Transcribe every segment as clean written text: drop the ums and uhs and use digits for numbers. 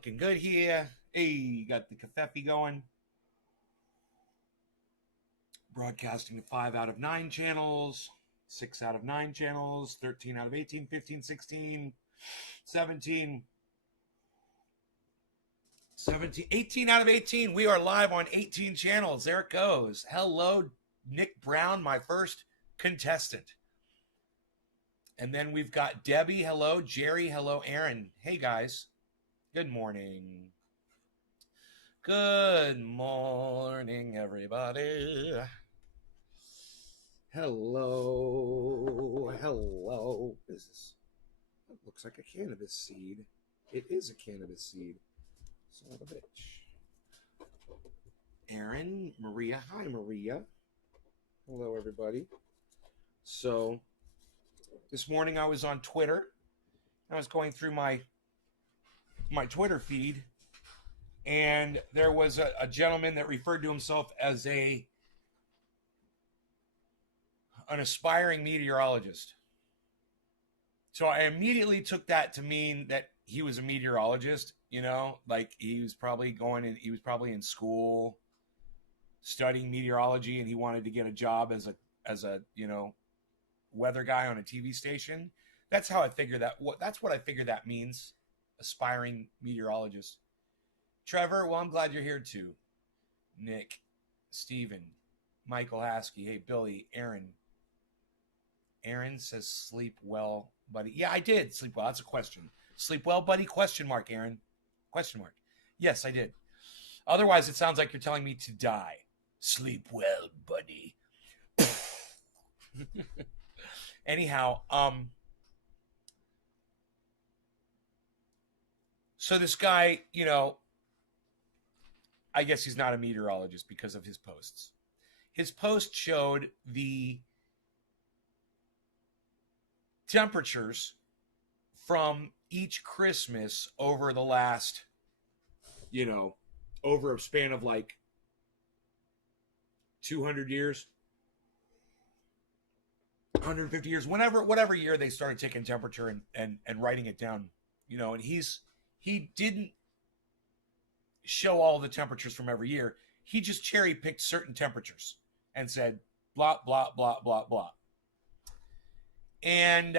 Looking good here. Hey, got the kafefe going. Broadcasting to 5 out of 9 channels, 6 out of 9 channels, 13 out of 18, 15, 16, 17, 17, 18 out of 18. We are live on 18 channels. There it goes. Hello, Nick Brown, my first contestant. And then we've got Debbie. Hello, Jerry. Hello, Aaron. Hey, guys. Good morning. Good morning, everybody. Hello. Hello. What is this? It looks like a cannabis seed. It is a cannabis seed. Son of a bitch. Aaron, Maria. Hi, Maria. Hello, everybody. So, this morning I was on Twitter. I was going through my Twitter feed, and there was a gentleman that referred to himself as an aspiring meteorologist. So I immediately took that to mean that he was a meteorologist, like he was probably in school studying meteorology, and he wanted to get a job as a weather guy on a TV station. That's how I figure that's what I figure that means. Aspiring meteorologist. Trevor, well, I'm glad you're here too. Nick, Steven, Michael Haskey, hey, Billy, Aaron. Aaron says sleep well, buddy. Yeah, I did sleep well. That's a question. Sleep well, buddy? Question mark, Aaron. Question mark. Yes, I did. Otherwise, it sounds like you're telling me to die. Sleep well, buddy. Anyhow, so this guy, I guess he's not a meteorologist because of his posts. His post showed the temperatures from each Christmas over the last, over a span of like 200 years, 150 years, whatever year they started taking temperature and writing it down, and he didn't show all the temperatures from every year. He just cherry picked certain temperatures and said blah blah blah blah blah. And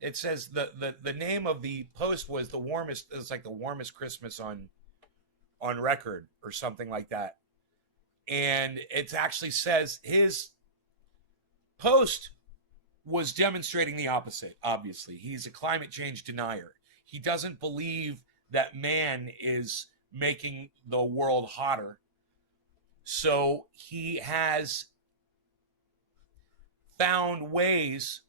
it says the name of the post was the warmest. It's like the warmest Christmas on record or something like that. And it actually says his post was demonstrating the opposite. Obviously, he's a climate change denier. He doesn't believe that man is making the world hotter. So he has found ways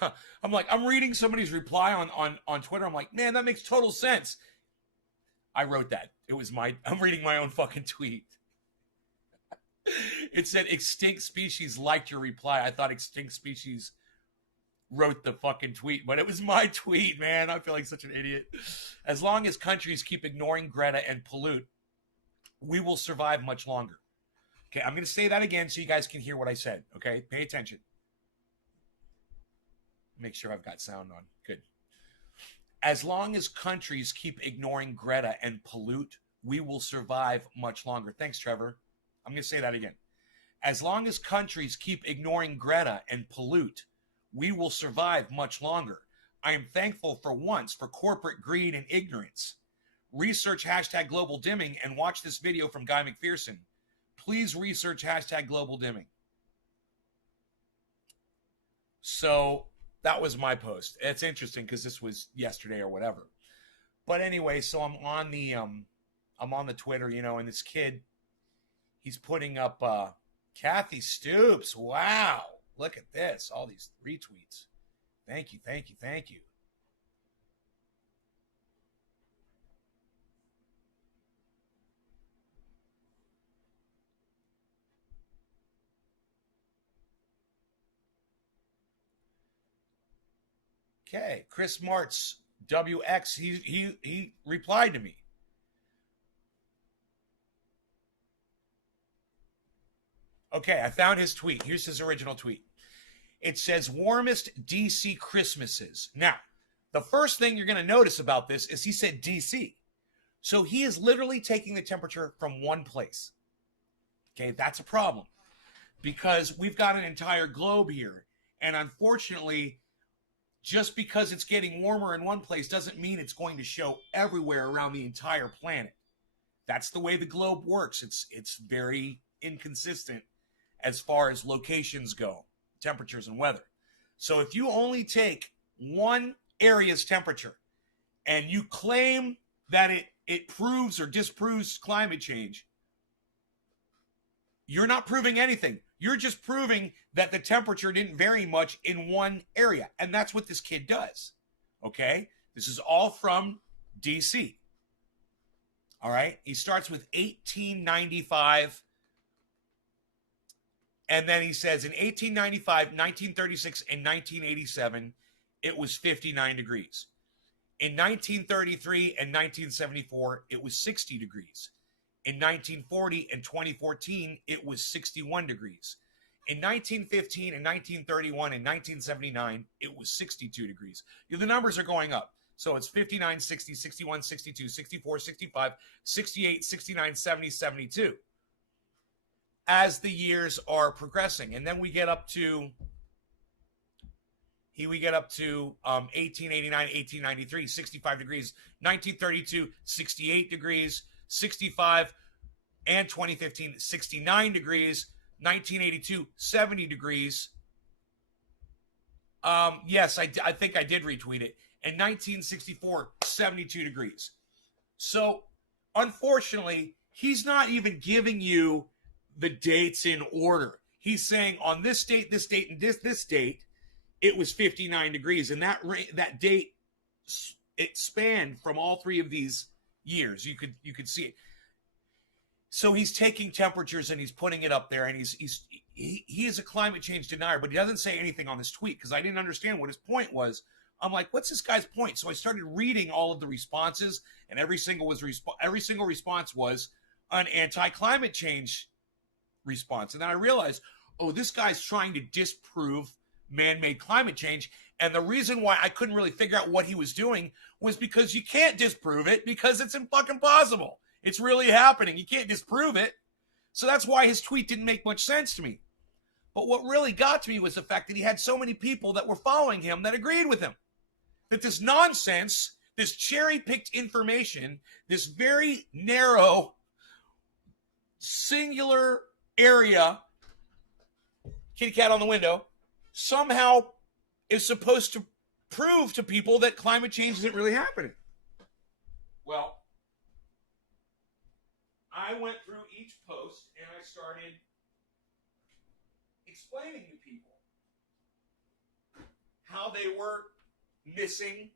I'm reading somebody's reply on Twitter. I'm like, man, that makes total sense. I wrote that. I'm reading my own fucking tweet. It said extinct species liked your reply. I thought extinct species wrote the fucking tweet, but it was my tweet, man. I feel like such an idiot. As long as countries keep ignoring Greta and pollute, we will survive much longer. Okay, I'm going to say that again so you guys can hear what I said. Okay, pay attention. Make sure I've got sound on. Good. As long as countries keep ignoring Greta and pollute, we will survive much longer. Thanks, Trevor. I'm going to say that again. As long as countries keep ignoring Greta and pollute, we will survive much longer. I am thankful for once for corporate greed and ignorance. Research hashtag global dimming and watch this video from Guy McPherson. Please research hashtag global dimming. So that was my post. It's interesting because this was yesterday or whatever. But anyway, so I'm on the Twitter, and this kid, he's putting up Kathy Stoops. Wow. Look at this. All these retweets. Thank you, thank you, thank you. Okay, Chris Martz, WX, he replied to me. Okay, I found his tweet. Here's his original tweet. It says warmest DC Christmases. Now, the first thing you're going to notice about this is he said DC. So he is literally taking the temperature from one place. Okay, that's a problem because we've got an entire globe here. And unfortunately, just because it's getting warmer in one place doesn't mean it's going to show everywhere around the entire planet. That's the way the globe works. It's very inconsistent as far as locations go, temperatures and weather. So if you only take one area's temperature and you claim that it proves or disproves climate change, you're not proving anything. You're just proving that the temperature didn't vary much in one area. And that's what this kid does. Okay? This is all from DC. All right? He starts with 1895. And then he says in 1895, 1936, and 1987, it was 59 degrees. In 1933 and 1974, it was 60 degrees. In 1940 and 2014, it was 61 degrees. In 1915 and 1931 and 1979, it was 62 degrees. The numbers are going up. So it's 59, 60, 61, 62, 64, 65, 68, 69, 70, 72 as the years are progressing. And then we get up to 1889, 1893, 65 degrees, 1932, 68 degrees, 65, and 2015, 69 degrees, 1982, 70 degrees. Yes, I think I did retweet it. And 1964, 72 degrees. So, unfortunately, he's not even giving you the dates in order. He's saying on this date, and this date, it was 59 degrees. And that date, it spanned from all three of these years. You could see it. So he's taking temperatures and he's putting it up there, and he is a climate change denier, but he doesn't say anything on this tweet because I didn't understand what his point was. I'm like, what's this guy's point? So I started reading all of the responses, and every single response was an anti-climate change response. And then I realized, oh, this guy's trying to disprove man-made climate change. And the reason why I couldn't really figure out what he was doing was because you can't disprove it because it's impossible. It's really happening. You can't disprove it. So that's why his tweet didn't make much sense to me. But what really got to me was the fact that he had so many people that were following him that agreed with him. That this nonsense, this cherry-picked information, this very narrow, singular area, kitty cat on the window, somehow is supposed to prove to people that climate change isn't really happening. Well, I went through each post and I started explaining to people how they were missing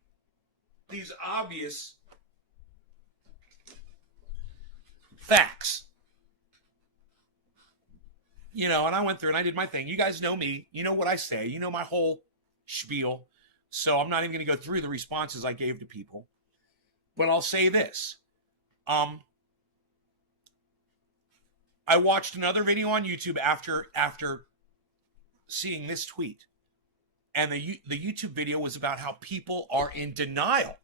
these obvious facts. And I went through and I did my thing. You guys know me. You know what I say. You know my whole spiel. So I'm not even going to go through the responses I gave to people. But I'll say this. I watched another video on YouTube after seeing this tweet. And the YouTube video was about how people are in denial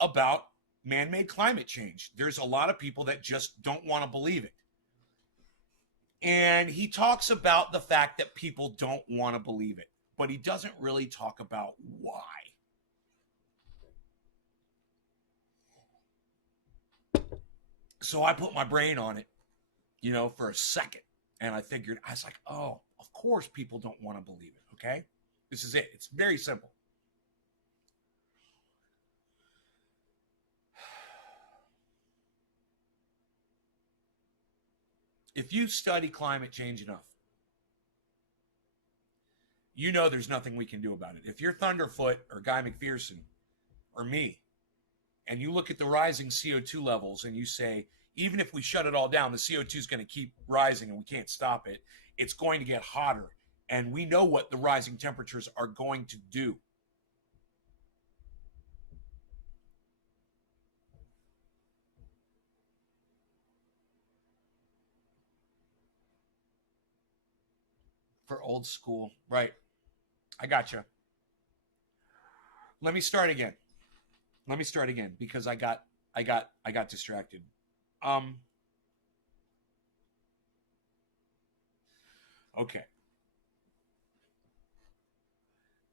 about man-made climate change. There's a lot of people that just don't want to believe it. And he talks about the fact that people don't want to believe it, but he doesn't really talk about why. So I put my brain on it, for a second. And I was like, oh, of course people don't want to believe it, okay? This is it. It's very simple. If you study climate change enough, there's nothing we can do about it. If you're Thunderfoot or Guy McPherson or me, and you look at the rising CO2 levels and you say, even if we shut it all down, the CO2 is going to keep rising and we can't stop it. It's going to get hotter. And we know what the rising temperatures are going to do. For old school. Right. I gotcha. Let me start again. Because I got distracted. Um okay.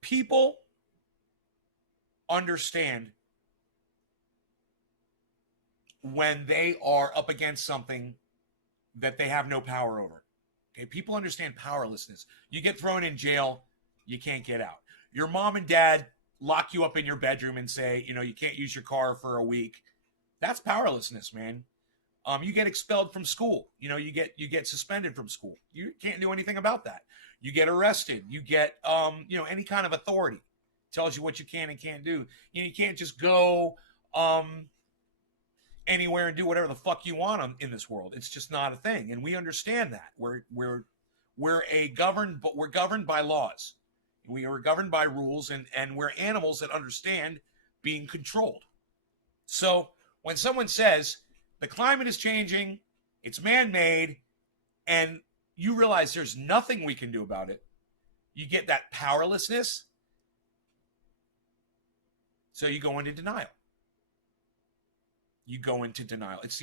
People understand when they are up against something that they have no power over. Okay, people understand powerlessness. You get thrown in jail, you can't get out. Your mom and dad lock you up in your bedroom and say, you can't use your car for a week. That's powerlessness, man. You get expelled from school. You get suspended from school. You can't do anything about that. You get arrested. You get any kind of authority tells you what you can and can't do. You can't just go anywhere and do whatever the fuck you want in this world. It's just not a thing, and we understand that. We're governed by laws. We are governed by rules, and we're animals that understand being controlled. So when someone says the climate is changing, it's man-made, and you realize there's nothing we can do about it, you get that powerlessness. So you go into denial. It's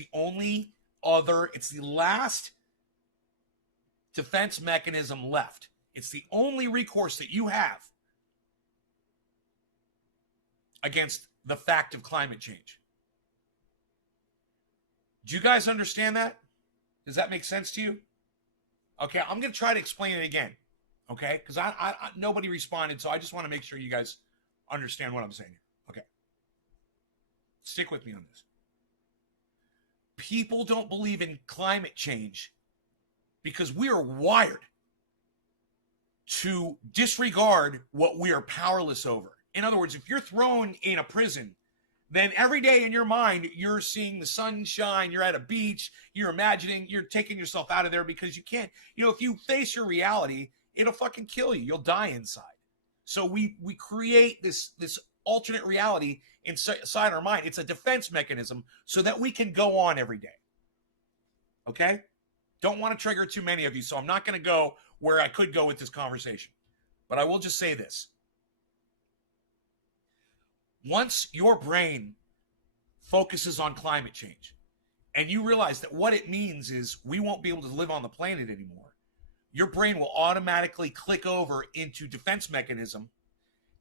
the last defense mechanism left. It's the only recourse that you have against the fact of climate change. Do you guys understand that? Does that make sense to you? Okay, I'm going to try to explain it again. Okay, because I nobody responded, so I just want to make sure you guys understand what I'm saying here. Okay, stick with me on this. People don't believe in climate change because we are wired to disregard what we are powerless over. In other words, if you're thrown in a prison, then every day in your mind, you're seeing the sunshine, you're at a beach, you're imagining, you're taking yourself out of there because you can't, if you face your reality, it'll fucking kill you. You'll die inside. So we create this alternate reality inside our mind. It's a defense mechanism so that we can go on every day. Okay? Don't want to trigger too many of you, so I'm not going to go where I could go with this conversation. But I will just say this. Once your brain focuses on climate change and you realize that what it means is we won't be able to live on the planet anymore, your brain will automatically click over into defense mechanism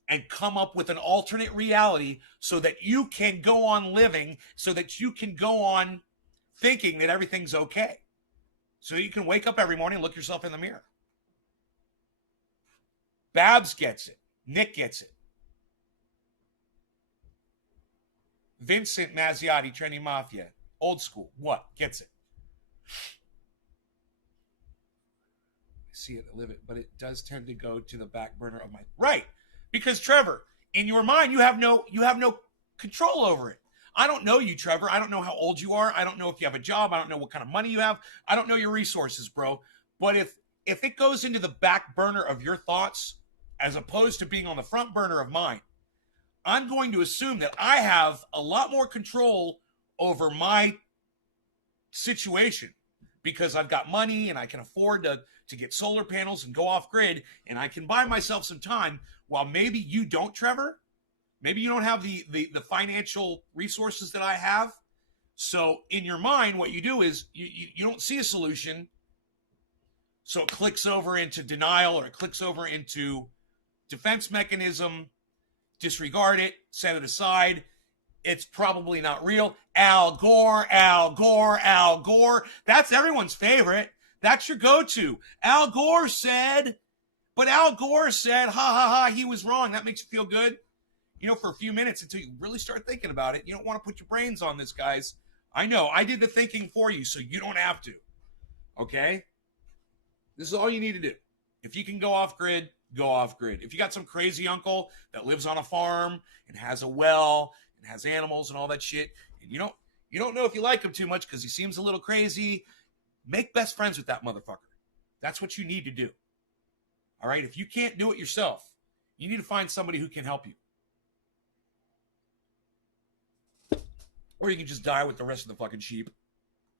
and come up with an alternate reality so that you can go on living, so that you can go on thinking that everything's okay. So you can wake up every morning and look yourself in the mirror. Babs gets it. Nick gets it. Vincent Mazziotti, Trending Mafia, old school. What? Gets it. I see it, I live it, but it does tend to go to the back burner of my... Right. Because Trevor, in your mind, you have no control over it. I don't know you, Trevor. I don't know how old you are. I don't know if you have a job. I don't know what kind of money you have. I don't know your resources, bro. But if it goes into the back burner of your thoughts, as opposed to being on the front burner of mine, I'm going to assume that I have a lot more control over my situation because I've got money and I can afford to get solar panels and go off grid, and I can buy myself some time while maybe you don't, Trevor. Maybe you don't have the financial resources that I have. So in your mind, what you do is you don't see a solution. So it clicks over into denial, or it clicks over into defense mechanism, disregard it, set it aside. It's probably not real. Al Gore, Al Gore, Al Gore. That's everyone's favorite. That's your go-to. Al Gore said, ha ha ha, he was wrong. That makes you feel good. For a few minutes until you really start thinking about it. You don't want to put your brains on this, guys. I know. I did the thinking for you, so you don't have to. Okay? This is all you need to do. If you can go off grid, go off grid. If you got some crazy uncle that lives on a farm and has a well and has animals and all that shit, and you don't know if you like him too much because he seems a little crazy, make best friends with that motherfucker. That's what you need to do. All right? If you can't do it yourself, you need to find somebody who can help you. Or you can just die with the rest of the fucking sheep.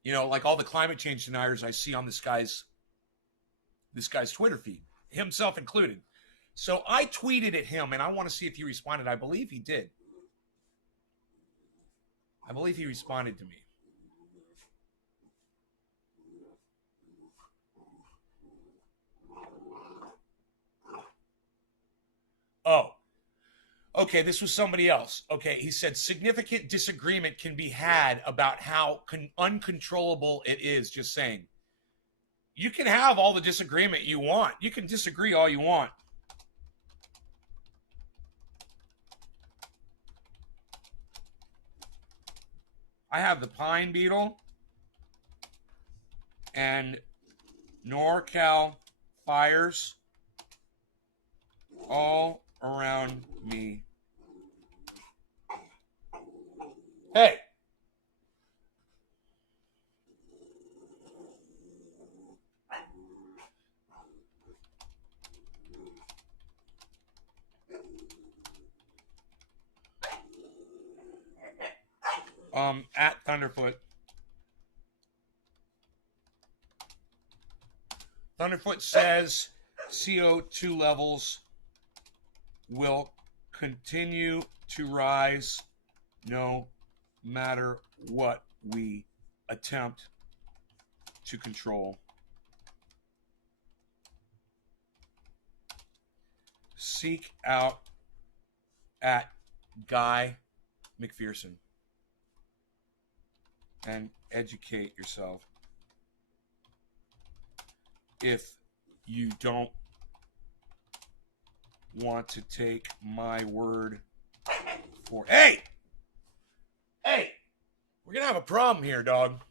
Like all the climate change deniers I see on this guy's Twitter feed. himself included. So I tweeted at him, and I want to see if he responded. I believe he did. I believe he responded to me. Oh, okay, this was somebody else. Okay, he said significant disagreement can be had about how uncontrollable it is. Just saying. You can have all the disagreement you want. You can disagree all you want. I have the pine beetle and NorCal fires all around me. Hey. At Thunderfoot. Thunderfoot says CO2 levels will continue to rise no matter what we attempt to control. Seek out at Guy McPherson and educate yourself. If you don't want to take my word for... Hey! Hey! We're going to have a problem here, dog.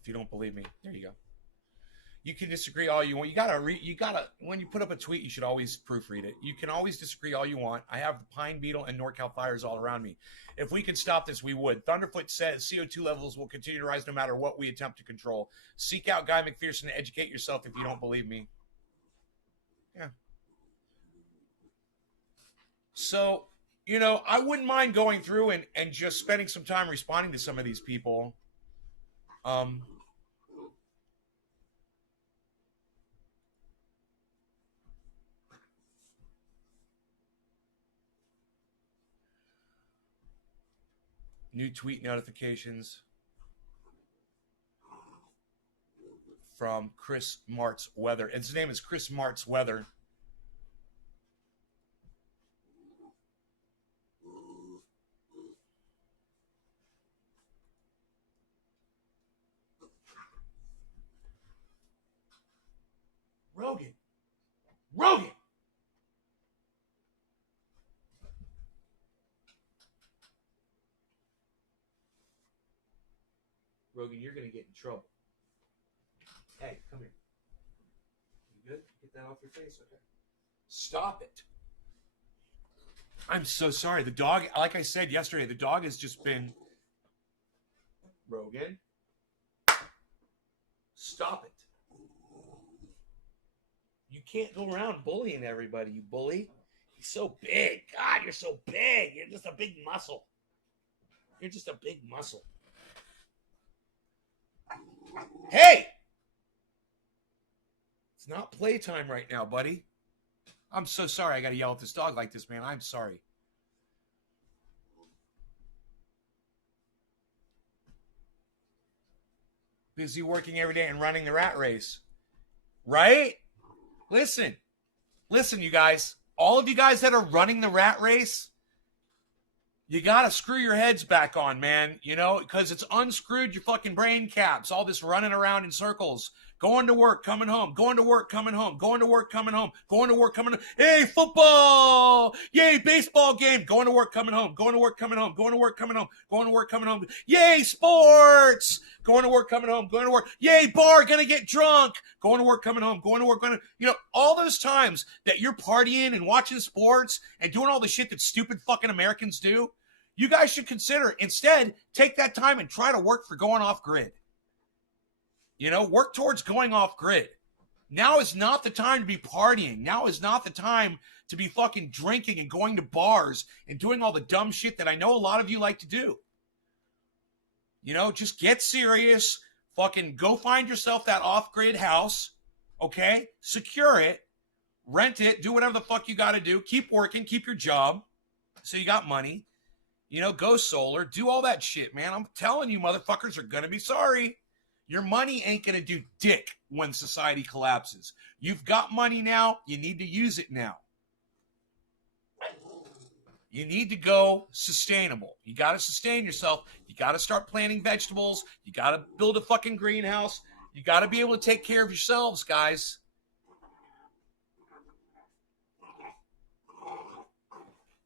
If you don't believe me, there you go. You can disagree all you want. You gotta, when you put up a tweet, you should always proofread it. You can always disagree all you want. I have the pine beetle and NorCal fires all around me. If we could stop this, we would. Thunderfoot says CO2 levels will continue to rise no matter what we attempt to control. Seek out Guy McPherson and educate yourself if you don't believe me. Yeah. So, you know, I wouldn't mind going through and just spending some time responding to some of these people. New tweet notifications from Chris Martz Weather. And his name is Chris Martz Weather. Rogan. Rogan, you're going to get in trouble. Hey, come here. You good? Get that off your face? Okay. Stop it. I'm so sorry. The dog, like I said yesterday, the dog has just been... Rogan. Stop it. You can't go around bullying everybody, you bully. He's so big. God, you're so big. You're just a big muscle. You're just a big muscle. Hey! It's not playtime right now, buddy. I'm so sorry I got to yell at this dog like this, man. I'm sorry. Busy working every day and running the rat race. Right? Listen, you guys. All of you guys that are running the rat race, you got to screw your heads back on, man. You know, because it's unscrewed your fucking brain caps. All this running around in circles. Going to work, coming home. Going to work, coming home. Going to work, coming home. Going to work, coming home. Hey, football! Yay, baseball game. Going to work, coming home. Going to work, coming home. Going to work, coming home. Going to work, coming home. Yay, sports! Going to work, coming home. Going to work. Yay, bar, gonna get drunk. Going to work, coming home. Going to work, going to... You know, all those times that you're partying and watching sports and doing all the shit that stupid fucking Americans do, you guys should consider, instead, take that time and try to work for going off grid. You know, work towards going off grid. Now is not the time to be partying. Now is not the time to be fucking drinking and going to bars and doing all the dumb shit that I know a lot of you like to do. You know, just get serious. Fucking go find yourself that off-grid house, okay? Secure it, rent it, do whatever the fuck you got to do. Keep working, keep your job so you got money. You know, go solar, do all that shit, man. I'm telling you, motherfuckers are going to be sorry. Your money ain't going to do dick when society collapses. You've got money now. You need to use it now. You need to go sustainable. You got to sustain yourself. You got to start planting vegetables. You got to build a fucking greenhouse. You got to be able to take care of yourselves, guys.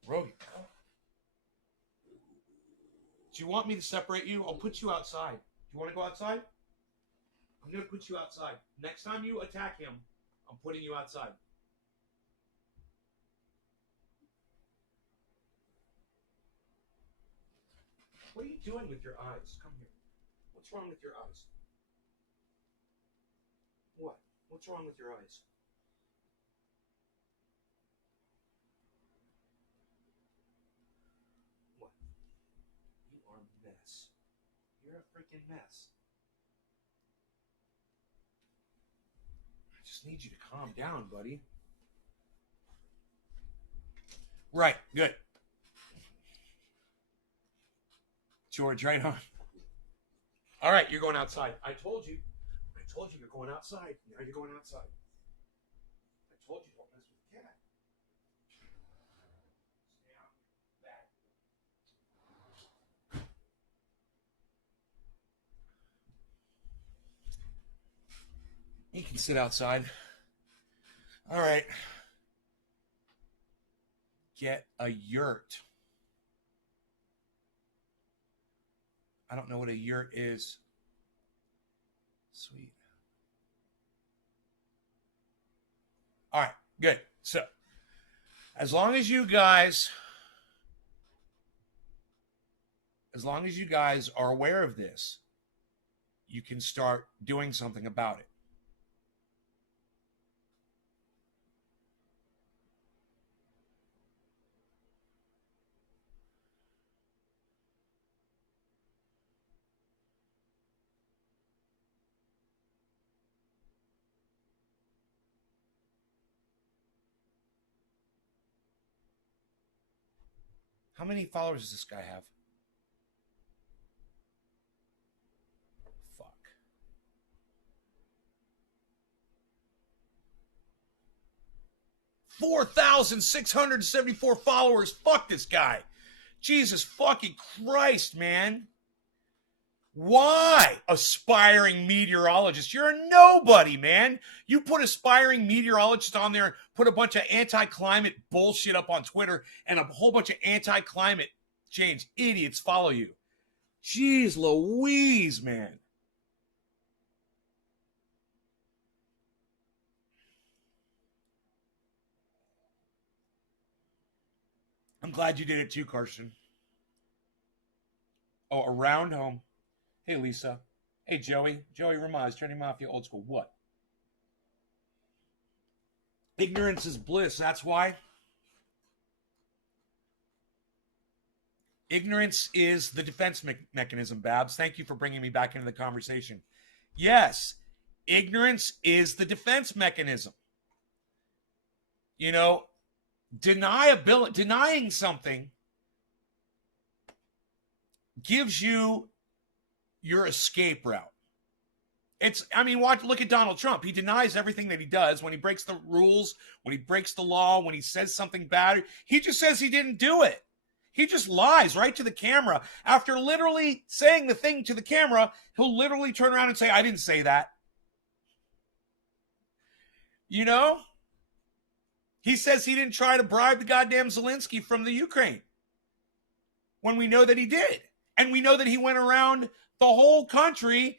Rogie, do you want me to separate you? I'll put you outside. Do you want to go outside? I'm going to put you outside. Next time you attack him, I'm putting you outside. What are you doing with your eyes? Come here. What's wrong with your eyes? What? What's wrong with your eyes? What? You are a mess. You're a freaking mess. I just need you to calm down, buddy. Right, good. George, right on. All right, you're going outside. I told you you're going outside. Now you're going outside. I told you don't mess with the cat. Stay out back. You can sit outside. All right. Get a yurt. I don't know what a yurt is. Sweet. All right, good. So, as long as you guys are aware of this, you can start doing something about it. How many followers does this guy have? Fuck. 4,674 followers. Fuck this guy. Jesus fucking Christ, man. Why? Aspiring meteorologist. You're a nobody, man. You put aspiring meteorologist on there, put a bunch of anti-climate bullshit up on Twitter, and a whole bunch of anti-climate change idiots follow you. Jeez Louise, man. I'm glad you did it too, Carson. Oh, around home. Hey, Lisa. Hey, Joey. Joey Ramaz, Trending Mafia, old school. What? Ignorance is bliss. That's why. Ignorance is the defense mechanism, Babs. Thank you for bringing me back into the conversation. Yes, ignorance is the defense mechanism. You know, denying something gives you your escape route. Look at Donald Trump. He denies everything that he does when he breaks the rules, when he breaks the law, when he says something bad. He just says he didn't do it. He just lies right to the camera. After literally saying the thing to the camera, he'll literally turn around and say, I didn't say that. You know? He says he didn't try to bribe the goddamn Zelensky from the Ukraine, when we know that he did. And we know that he went around the whole country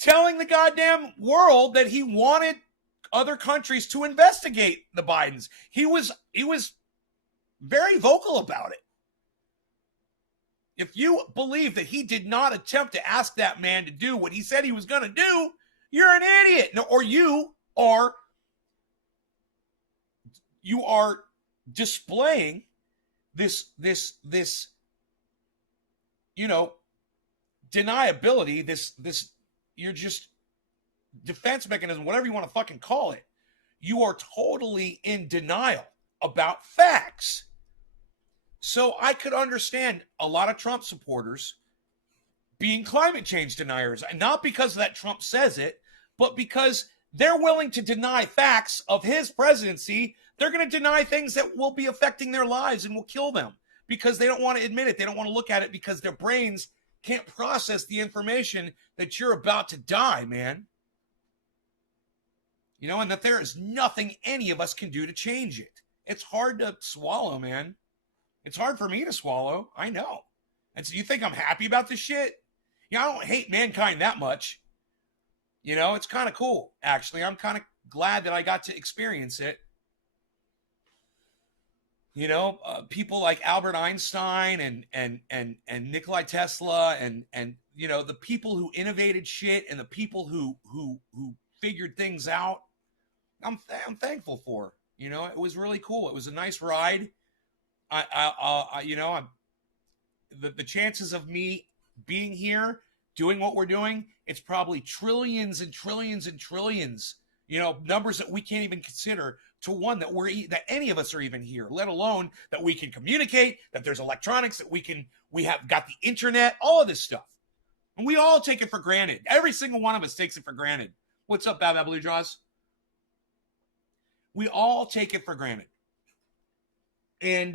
telling the goddamn world that he wanted other countries to investigate the Bidens. He was very vocal about it. If you believe that he did not attempt to ask that man to do what he said he was going to do, you're an idiot. No, or you are displaying this deniability, this you're just defense mechanism, whatever you want to fucking call it. You are totally in denial about facts. So I could understand a lot of Trump supporters being climate change deniers, and not because that Trump says it, but because they're willing to deny facts of his presidency. They're going to deny things that will be affecting their lives and will kill them because they don't want to admit it. They don't want to look at it because their brains can't process the information that you're about to die, man. You know, and that there is nothing any of us can do to change it. It's hard to swallow, man. It's hard for me to swallow. I know. And so you think I'm happy about this shit? Yeah, I don't hate mankind that much. You know, it's kind of cool, actually. I'm kind of glad that I got to experience it. You know, people like Albert Einstein and Nikola Tesla and you know, the people who innovated shit and the people who figured things out. I'm thankful for. You know, it was really cool. It was a nice ride. You know, the chances of me being here doing what we're doing, it's probably trillions and trillions and trillions. You know, numbers that we can't even consider to one that that any of us are even here, let alone that we can communicate, that there's electronics, that we have got the internet, all of this stuff. And we all take it for granted. Every single one of us takes it for granted. What's up, Bab Blue Jaws? We all take it for granted. And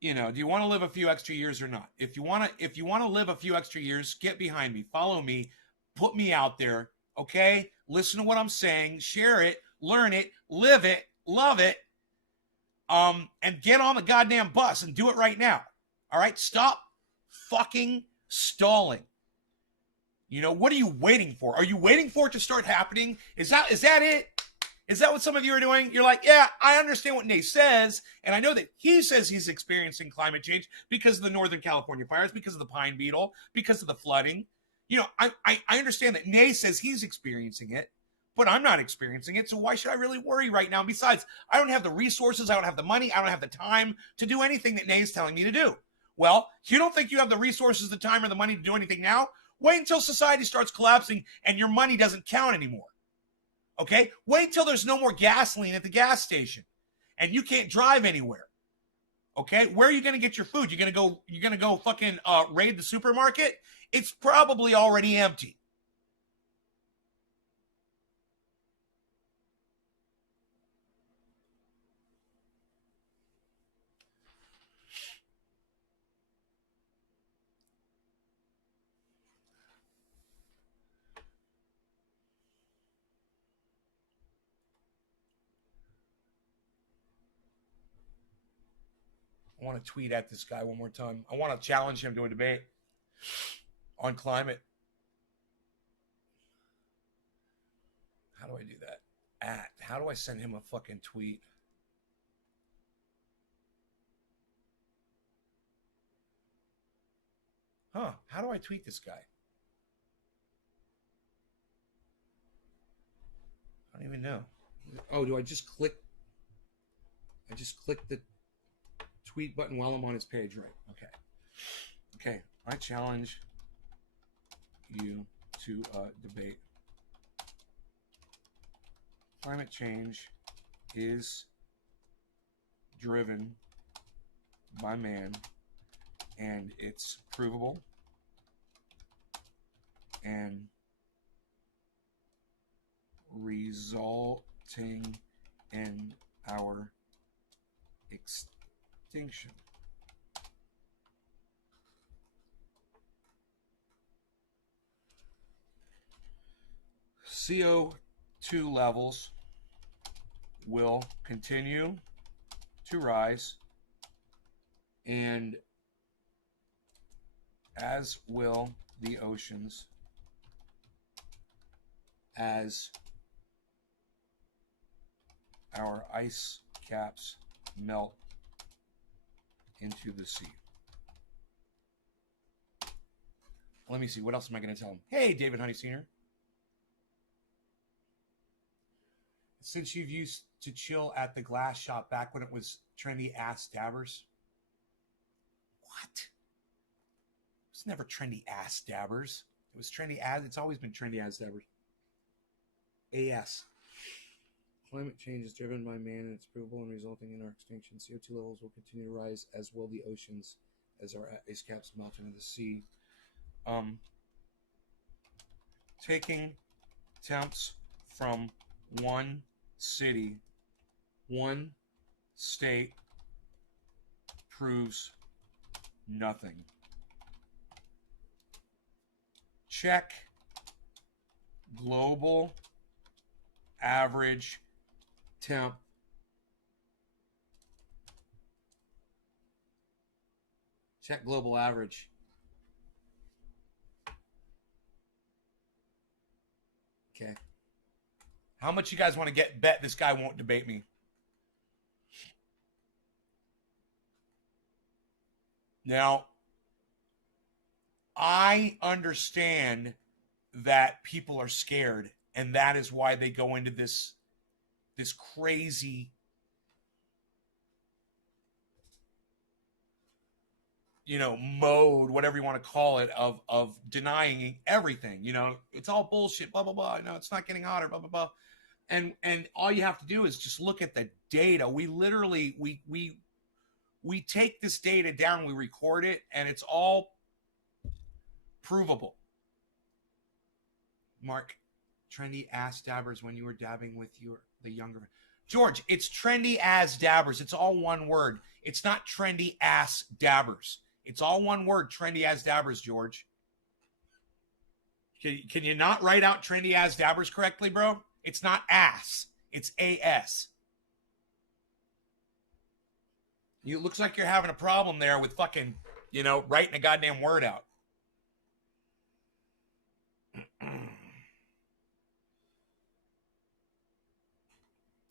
you know, do you want to live a few extra years or not? If you want to live a few extra years, get behind me, follow me, put me out there, okay? Listen to what I'm saying, share it, learn it, live it, love it. And get on the goddamn bus and do it right now. All right? Stop fucking stalling. You know, what are you waiting for? Are you waiting for it to start happening? Is that it? Is that what some of you are doing? You're like, yeah, I understand what Nate says, and I know that he says he's experiencing climate change because of the Northern California fires, because of the pine beetle, because of the flooding. You know, I understand that Nate says he's experiencing it, but I'm not experiencing it, so why should I really worry right now? Besides, I don't have the resources, I don't have the money, I don't have the time to do anything that Nate's telling me to do. Well, you don't think you have the resources, the time, or the money to do anything now? Wait until society starts collapsing and your money doesn't count anymore. Okay? Wait till there's no more gasoline at the gas station and you can't drive anywhere. Okay? Where are you going to get your food? You're going to go fucking raid the supermarket? It's probably already empty. I want to tweet at this guy one more time. I want to challenge him to a debate on climate. How do I do that? How do I send him a fucking tweet? Huh? How do I tweet this guy? I don't even know. Oh, do I just click? I just click the tweet button while I'm on his page, right? Okay. Okay. I challenge you to debate. Climate change is driven by man, and it's provable and resulting in our extinction. CO2 levels will continue to rise, and as will the oceans, as our ice caps melt into the sea. Let me see. What else am I going to tell him? Hey, David Honey Sr. Since you've used to chill at the glass shop back when it was trendy ass dabbers. What? It was never trendy ass dabbers. It was trendy as. It's always been trendy ass dabbers. AS. Climate change is driven by man and it's provable and resulting in our extinction. CO2 levels will continue to rise, as will the oceans, as our ice caps melt into the sea. Taking temps from one city, one state proves nothing. Check global average temp. Check global average. Okay. How much you guys want to bet this guy won't debate me? Now, I understand that people are scared, and that is why they go into this crazy, mode, whatever you want to call it, of denying everything. It's all bullshit, blah, blah, blah. No, it's not getting hotter, blah, blah, blah. And all you have to do is just look at the data. We literally, we take this data down, we record it, and it's all provable. Mark, trendy ass dabbers when you were dabbing with the younger. George, it's trendy as dabbers. It's all one word. It's not trendy ass dabbers. It's all one word, trendy as dabbers, George. Can you not write out trendy as dabbers correctly, bro? It's not ass. It's AS. It looks like you're having a problem there with fucking, writing a goddamn word out.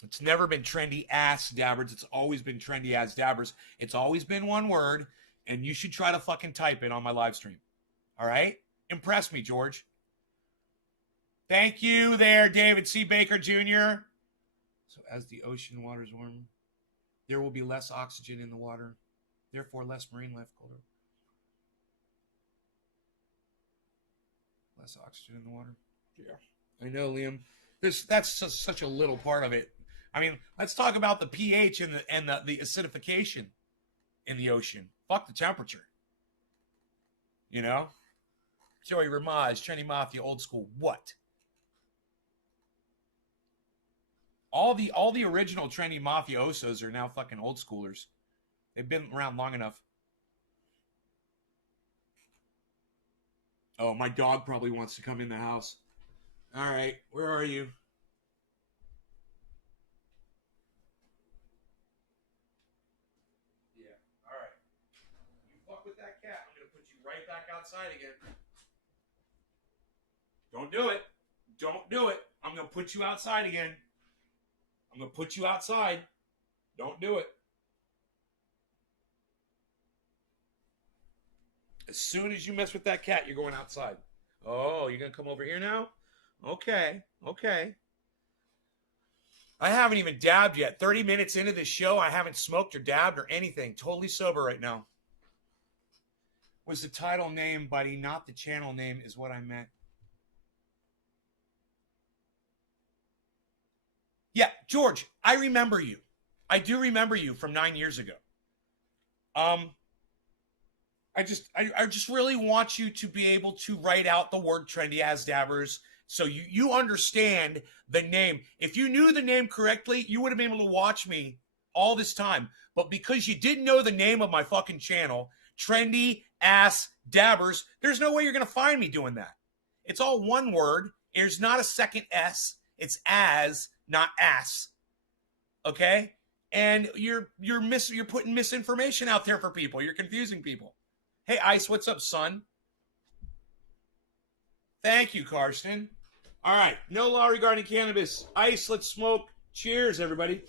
It's never been trendy ass dabbers. It's always been trendy as dabbers. It's always been one word, and you should try to fucking type it on my live stream. All right? Impress me, George. Thank you there, David C. Baker Jr. So as the ocean waters warm, there will be less oxygen in the water, therefore less marine life color. Less oxygen in the water. Yeah, I know, Liam. That's just such a little part of it. I mean, let's talk about the pH and the acidification in the ocean. Fuck the temperature. Joey Ramaz, Trendy Mafia, old school. What? All the original Trendy Mafiosos are now fucking old schoolers. They've been around long enough. Oh, my dog probably wants to come in the house. All right, where are you? Yeah, all right. You fuck with that cat, I'm going to put you right back outside again. Don't do it. Don't do it. I'm going to put you outside again. I'm going to put you outside. Don't do it. As soon as you mess with that cat, you're going outside. Oh, you're going to come over here now? Okay. I haven't even dabbed yet. 30 minutes into this show, I haven't smoked or dabbed or anything. Totally sober right now. Was the title name, buddy, not the channel name is what I meant. Yeah, George, I remember you. I do remember you from 9 years ago. I just really want you to be able to write out the word trendy as dabbers so you understand the name. If you knew the name correctly, you would have been able to watch me all this time. But because you didn't know the name of my fucking channel, Trendy Ass Dabbers, there's no way you're going to find me doing that. It's all one word. There's not a second S. It's as, not ass. Okay? And you're putting misinformation out there for people. You're confusing people. Hey, Ice, what's up, son? Thank you, Karsten. All right, no law regarding cannabis. Ice, let's smoke. Cheers, everybody.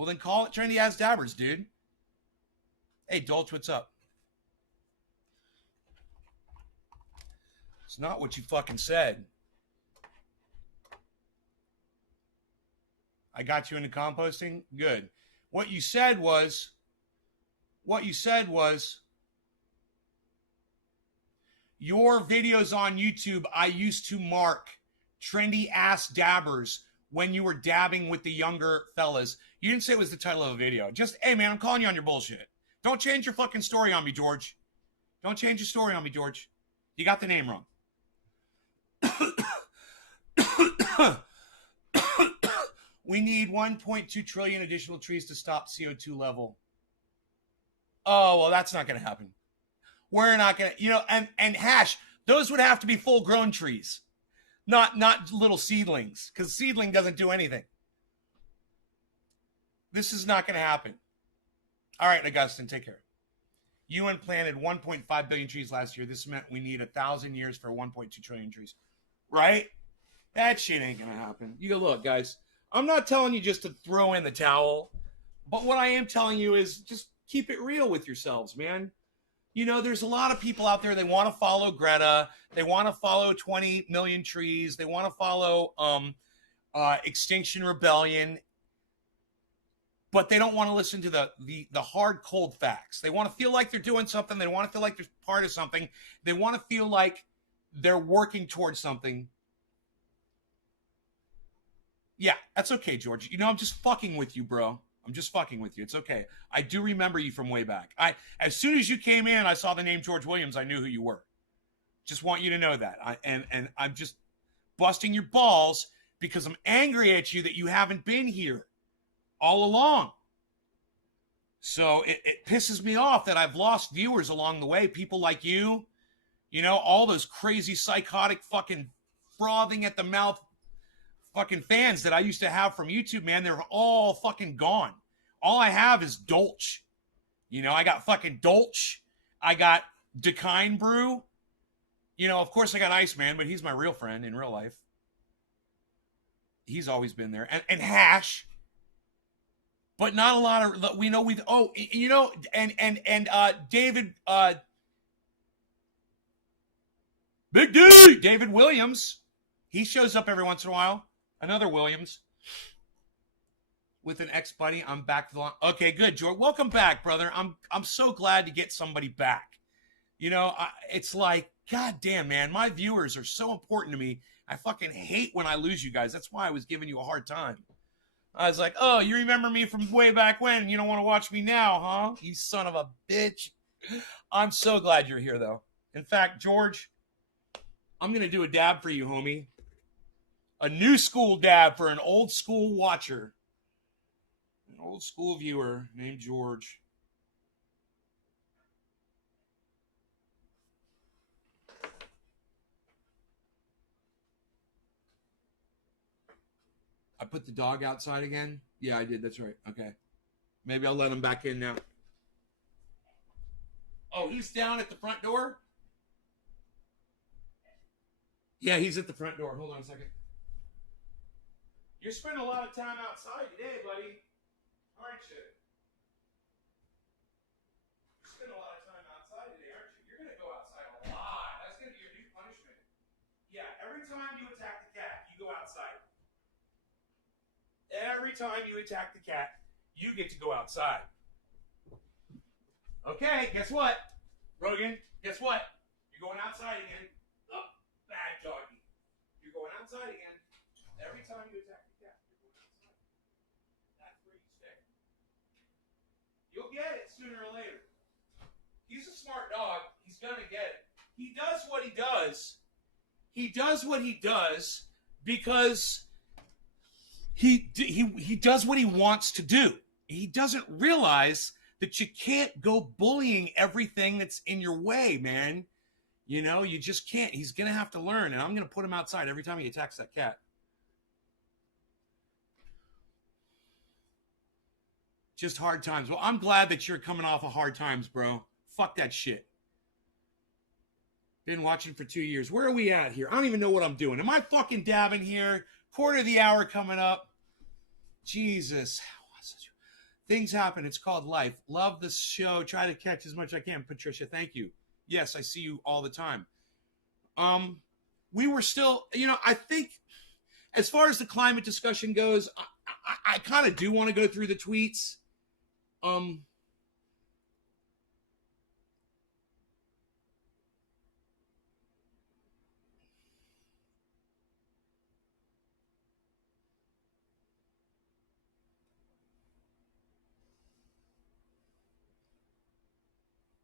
Well, then call it Trendy Ass Dabbers, dude. Hey, Dolch, what's up? It's not what you fucking said. I got you into composting? Good. What you said was, your videos on YouTube, I used to mark Trendy Ass Dabbers when you were dabbing with the younger fellas. You didn't say it was the title of a video. Just, hey, man, I'm calling you on your bullshit. Don't change your fucking story on me, George. Don't change your story on me, George. You got the name wrong. We need 1.2 trillion additional trees to stop CO2 level. Oh, well, that's not going to happen. We're not going to, and hash, those would have to be full-grown trees, not little seedlings, because seedling doesn't do anything. This is not going to happen. All right, Augustine, take care. UN planted 1.5 billion trees last year. This meant we need 1,000 years for 1.2 trillion trees. Right? That shit ain't going to happen. You go, look, guys, I'm not telling you just to throw in the towel, but what I am telling you is just keep it real with yourselves, man. There's a lot of people out there, they want to follow Greta. They want to follow 20 million trees. They want to follow Extinction Rebellion. But they don't want to listen to the hard, cold facts. They want to feel like they're doing something. They want to feel like they're part of something. They want to feel like they're working towards something. Yeah, that's okay, George. I'm just fucking with you, bro. I'm just fucking with you. It's okay. I do remember you from way back. As soon as you came in, I saw the name George Williams. I knew who you were. Just want you to know that. And I'm just busting your balls because I'm angry at you that you haven't been here all along. So it pisses me off that I've lost viewers along the way. People like you, all those crazy, psychotic, fucking frothing at the mouth fucking fans that I used to have from YouTube, man, they're all fucking gone. All I have is Dolch. I got fucking Dolch. I got Dakine Brew. Of course I got Iceman, but he's my real friend in real life. He's always been there. And Hash. But not a lot of, David, Big D, David Williams. He shows up every once in a while. Another Williams with an ex-buddy. I'm back to the line. Okay, good, George. Welcome back, brother. I'm so glad to get somebody back. It's like, God damn, man, my viewers are so important to me. I fucking hate when I lose you guys. That's why I was giving you a hard time. I was like, oh, you remember me from way back when? You don't want to watch me now, huh? You son of a bitch. I'm so glad you're here, though. In fact, George, I'm going to do a dab for you, homie. A new school dab for an old school watcher. An old school viewer named George. I put the dog outside again? Yeah, I did. That's right. Okay. Maybe I'll let him back in now. Oh, he's down at the front door? Yeah, he's at the front door. Hold on a second. You're spending a lot of time outside today, buddy. Aren't you? You're spending a lot of time outside today, aren't you? You're going to go outside a lot. That's going to be your new punishment. Yeah, every time you attack the cat, you go outside. Every time you attack the cat, you get to go outside. Okay, guess what? Rogan, guess what? You're going outside again. Oh, bad doggy. You're going outside again. Every time you attack the cat, you're going outside. That's where you stay. You'll get it sooner or later. He's a smart dog. He's going to get it. He does what he does. He does what he does because he does what he wants to do. He doesn't realize that you can't go bullying everything that's in your way, man. You just can't. He's going to have to learn, and I'm going to put him outside every time he attacks that cat. Just hard times. Well, I'm glad that you're coming off of hard times, bro. Fuck that shit. Been watching for 2 years. Where are we at here? I don't even know what I'm doing. Am I fucking dabbing here? Quarter of the hour coming up. Jesus. Things happen. It's called life. Love the show. Try to catch as much as I can. Patricia, thank you. Yes, I see you all the time. We were still, I think as far as the climate discussion goes, I kind of do want to go through the tweets.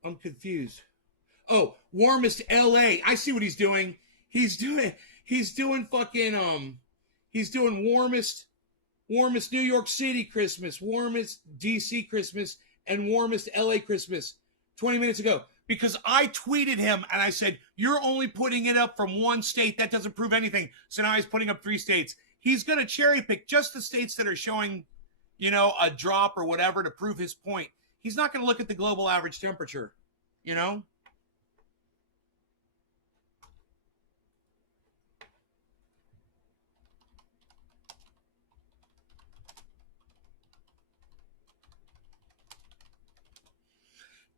I'm confused. Oh, warmest LA. I see what he's doing. He's doing fucking he's doing warmest New York City Christmas, warmest DC Christmas, and warmest LA Christmas 20 minutes ago. Because I tweeted him and I said, you're only putting it up from one state. That doesn't prove anything. So now he's putting up 3 states. He's going to cherry pick just the states that are showing, a drop or whatever to prove his point. He's not going to look at the global average temperature,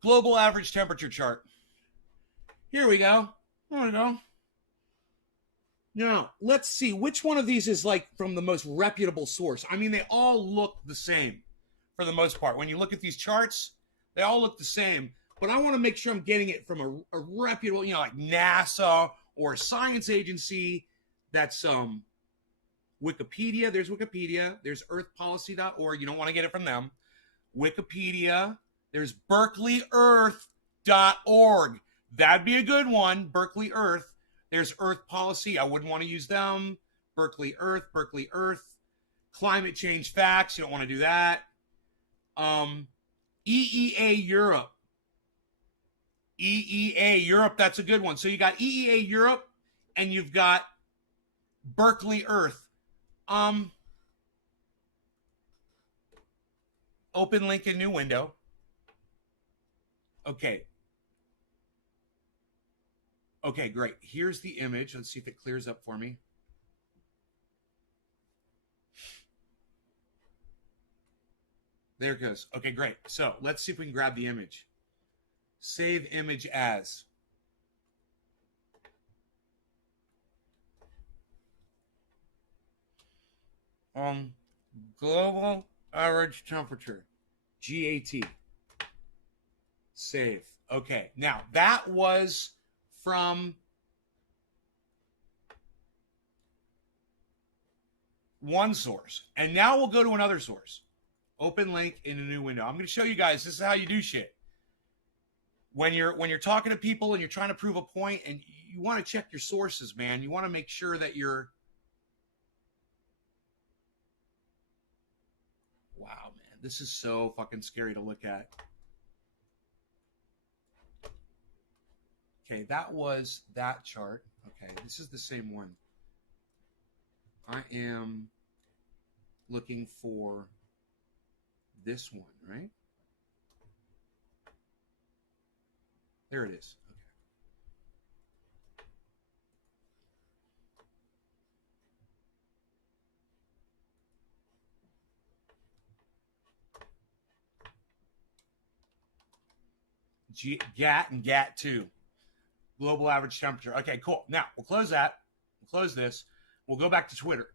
Global average temperature chart. Here we go. There we go. Now, let's see which one of these is like from the most reputable source. I mean, they all look the same for the most part. When you look at these charts, they all look the same. But I want to make sure I'm getting it from a reputable, like NASA or a science agency. That's Wikipedia. There's Wikipedia. There's earthpolicy.org. You don't want to get it from them. Wikipedia. There's berkeley.earth.org. That'd be a good one. Berkeley Earth. There's Earth Policy. I wouldn't want to use them. Berkeley Earth. Climate Change Facts. You don't want to do that. EEA Europe. EEA Europe. That's a good one. So you got EEA Europe and you've got Berkeley Earth. Open link in new window. Okay. Okay, great. Here's the image. Let's see if it clears up for me. There it goes. Okay, great. So let's see if we can grab the image. Save image as. Global average temperature. GAT. Save. Okay. Now, that was from one source. And now we'll go to another source. Open link in a new window. I'm going to show you guys, this is how you do shit. When you're talking to people and you're trying to prove a point and you want to check your sources, man. You want to make sure that you're... Wow, man. This is so fucking scary to look at. Okay, that was that chart. Okay, this is the same one. I am looking for this one, right? There it is. Okay. GAT and GAT2. Global average temperature. Okay, cool. Now, we'll close that. We'll close this. We'll go back to Twitter.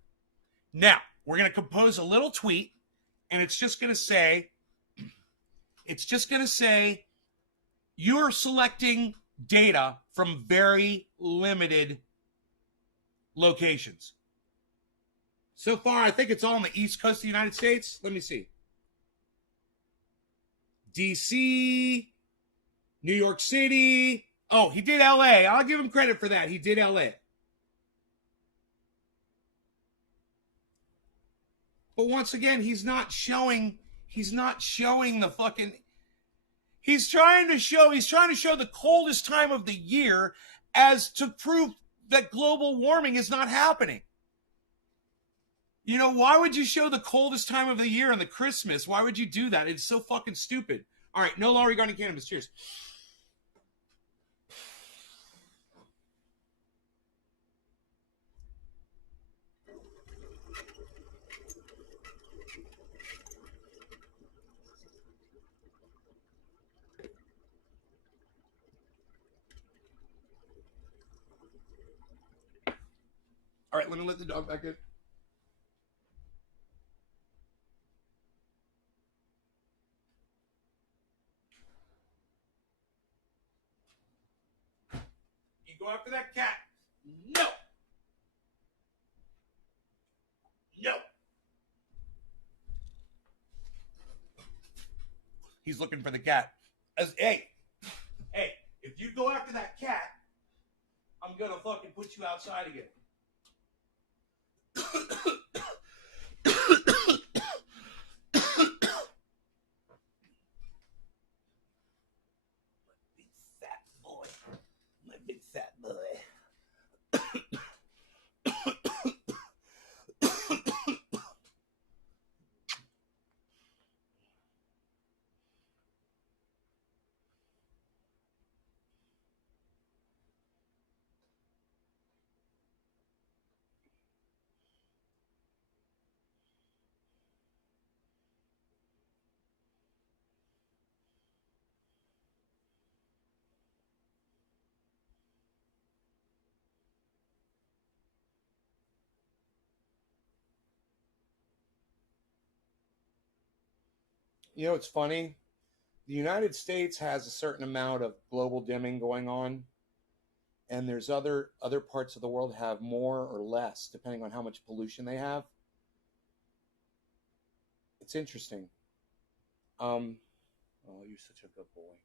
Now, we're going to compose a little tweet, and it's just going to say, you're selecting data from very limited locations. So far, I think it's all on the East Coast of the United States. Let me see. DC, New York City. Oh, he did LA. I'll give him credit for that. He did LA. But once again, he's not showing the fucking... He's trying to show the coldest time of the year as to prove that global warming is not happening. Why would you show the coldest time of the year on the Christmas? Why would you do that? It's so fucking stupid. All right, no law regarding cannabis. Cheers. All right, let me let the dog back in. You go after that cat. No. No. He's looking for the cat. Hey, if you go after that cat, I'm gonna fucking put you outside again. Big fat boy. My big fat boy. You know, it's funny. The United States has a certain amount of global dimming going on, and there's other parts of the world have more or less, depending on how much pollution they have. It's interesting. Oh, you're such a good boy.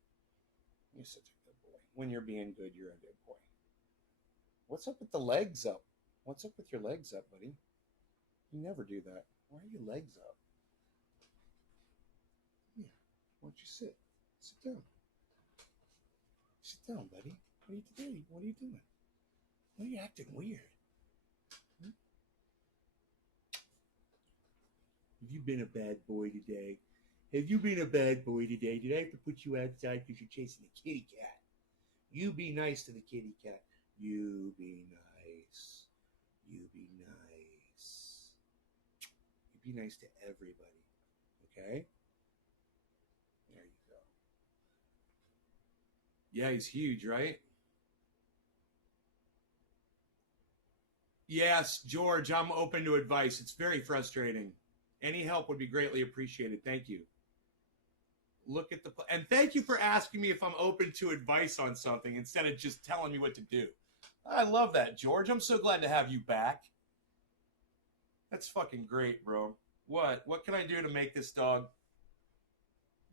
You're such a good boy. When you're being good, you're a good boy. What's up with the legs up? What's up with your legs up, buddy? You never do that. Why are your legs up? Yeah. Why don't you sit? Sit down. Sit down, buddy. What are you doing? What are you doing? Why are you acting weird? Hmm? Have you been a bad boy today? Have you been a bad boy today? Did I have to put you outside because you're chasing the kitty cat? You be nice to the kitty cat. You be nice. You be nice. You be nice to everybody. Okay? There you go. Yeah, he's huge, right? Yes, George, I'm open to advice. It's very frustrating. Any help would be greatly appreciated. Thank you. Look at the and thank you for asking me if I'm open to advice on something instead of just telling me what to do. I love that, George. I'm so glad to have you back. That's fucking great, bro. What can I do to make this dog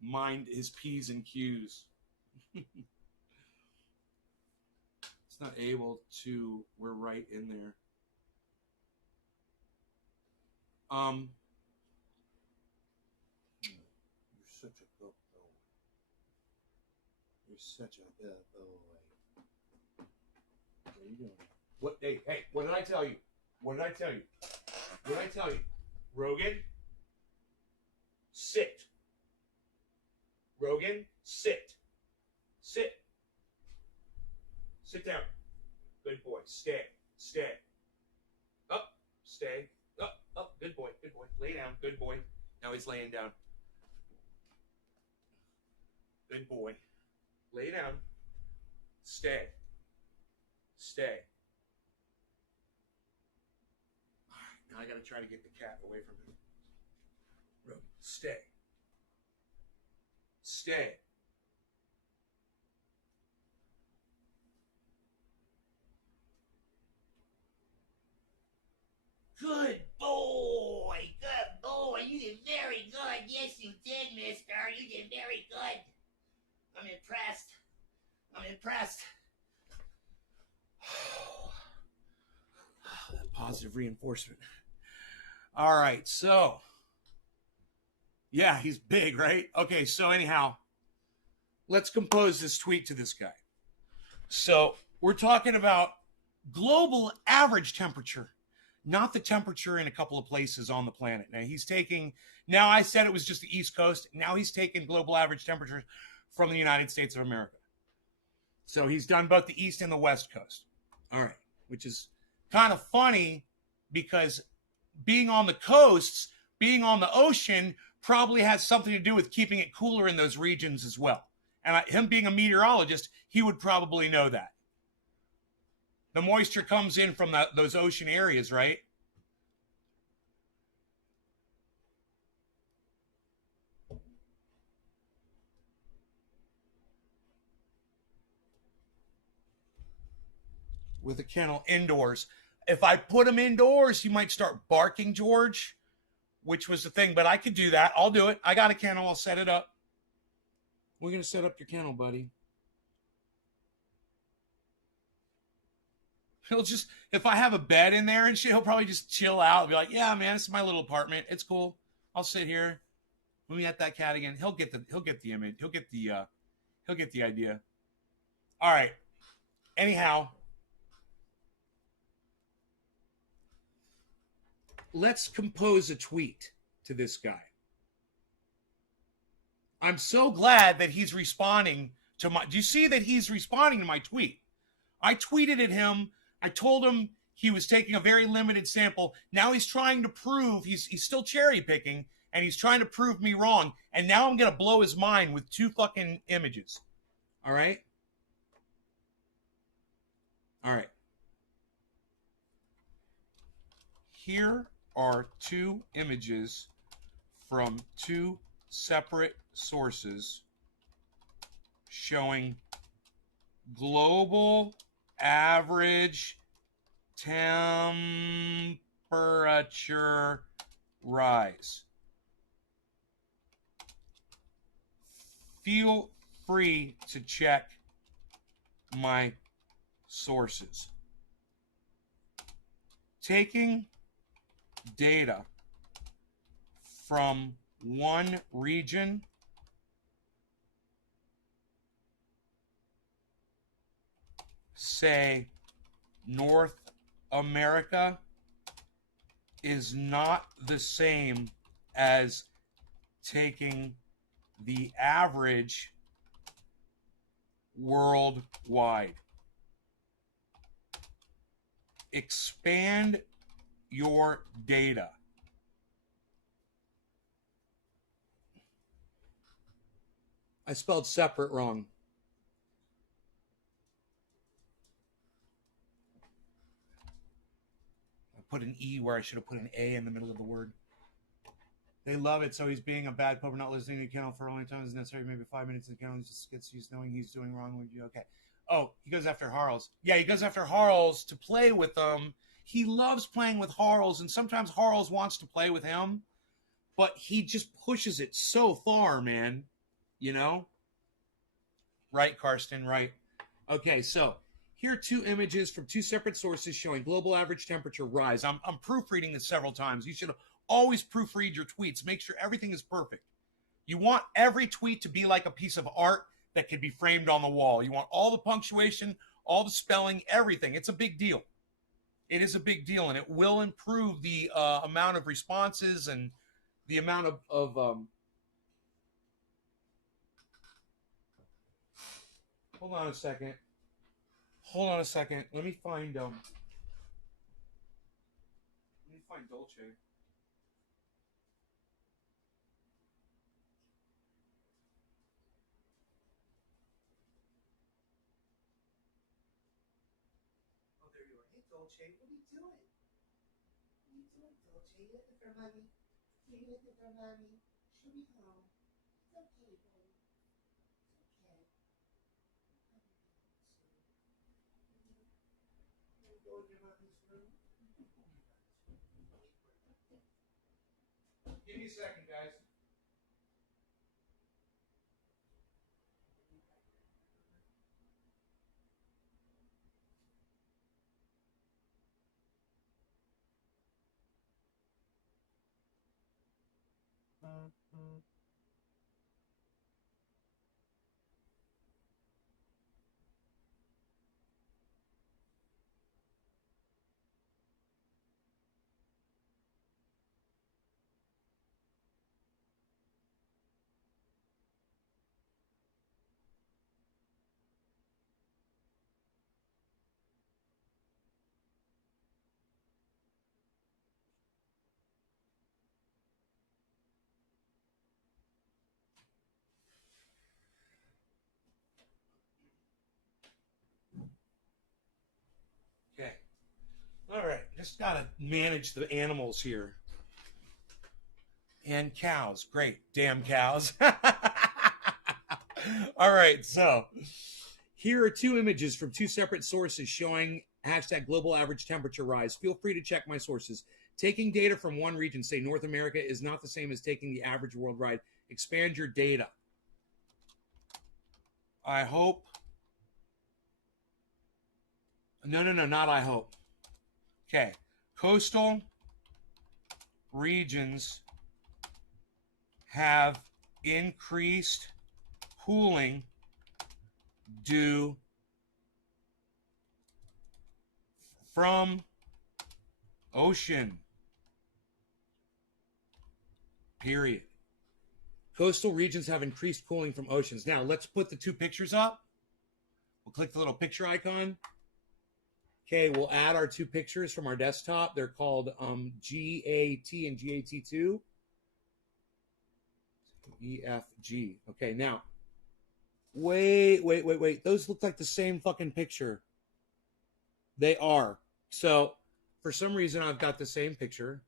mind his P's and Q's? It's not able to. We're right in there. You're such a good boy. You're such a good boy. What are you doing? What? Hey, what did I tell you? What did I tell you? What did I tell you? Rogan, sit. Rogan, sit. Sit. Sit down. Good boy. Stay. Stay. Up. Stay. Up. Up. Good boy. Good boy. Lay down. Good boy. Now he's laying down. Good boy. Lay down. Stay. Stay. All right. Now I got to try to get the cat away from him. Rogan, stay. Stay. Good boy. Good boy. You did very good. Yes, you did, mister. You did very good. I'm impressed. I'm impressed. Positive reinforcement. All right, so yeah, he's big, right? Okay, so anyhow, let's compose this tweet to this guy. So we're talking about global average temperature, not the temperature in a couple of places on the planet. Now I said it was just the East Coast. Now he's taking global average temperatures from the United States of America. So he's done both the East and the West Coast. All right, which is kind of funny because being on the coasts, being on the ocean probably has something to do with keeping it cooler in those regions as well. And him being a meteorologist, he would probably know that. The moisture comes in from those ocean areas, right? With a kennel indoors. If I put him indoors, he might start barking, George, which was the thing. But I could do that. I'll do it. I got a kennel. I'll set it up. We're gonna set up your kennel, buddy. He'll just, if I have a bed in there and shit, he'll probably just chill out and be like, yeah, man, this is my little apartment. It's cool. I'll sit here. When we at that cat again, he'll get the image. He'll get the idea. All right. Anyhow, let's compose a tweet to this guy. I'm so glad that he's responding to my. Do you see that he's responding to my tweet? I tweeted at him. I told him he was taking a very limited sample. Now he's trying to prove he's still cherry picking, and he's trying to prove me wrong. And now I'm gonna blow his mind with 2 fucking images. All right. All right. Here are 2 images from 2 separate sources showing global average temperature rise. Feel free to check my sources. Taking data from one region say North America is not the same as taking the average worldwide. Expand your data. I spelled separate wrong. I put an E where I should have put an A in the middle of the word. They love it, so he's being a bad pope, not listening to the kennel for only time as necessary. Maybe 5 minutes in the kennel, just gets used knowing he's doing wrong with you. Okay. Oh, he goes after Harles. Yeah, he goes after Harles to play with them. He loves playing with Harles, and sometimes Harles wants to play with him, but he just pushes it so far, man. You know? Right, Karsten, right. Okay, so here are 2 images from 2 separate sources showing global average temperature rise. I'm proofreading this several times. You should always proofread your tweets. Make sure everything is perfect. You want every tweet to be like a piece of art that can be framed on the wall. You want all the punctuation, all the spelling, everything. It's a big deal. It is a big deal, and it will improve the amount of responses and the amount of Hold on a second. Hold on a second. Let me find Dolce. Oh, there you are. Hey, Dolce, what are you doing? What are you doing, Dolce? You looking for mommy? You looking for mommy? Show me home. It's okay, baby. It's okay. You go in your mommy's room. Give me a second, guys. just gotta manage the animals here. And cows. Great. Damn cows. All right. So here are 2 images from 2 separate sources showing hashtag global average temperature rise. Feel free to check my sources. Taking data from one region, say North America, is not the same as taking the average worldwide. Expand your data. I hope. No, not I hope. Okay. Coastal regions have increased cooling due from ocean. Period. Coastal regions have increased cooling from oceans. Now, let's put the 2 pictures up. We'll click the little picture icon. Okay, we'll add our 2 pictures from our desktop. They're called GAT and GAT2. EFG. Okay, now, wait. Those look like the same fucking picture. They are. So, for some reason, I've got the same picture.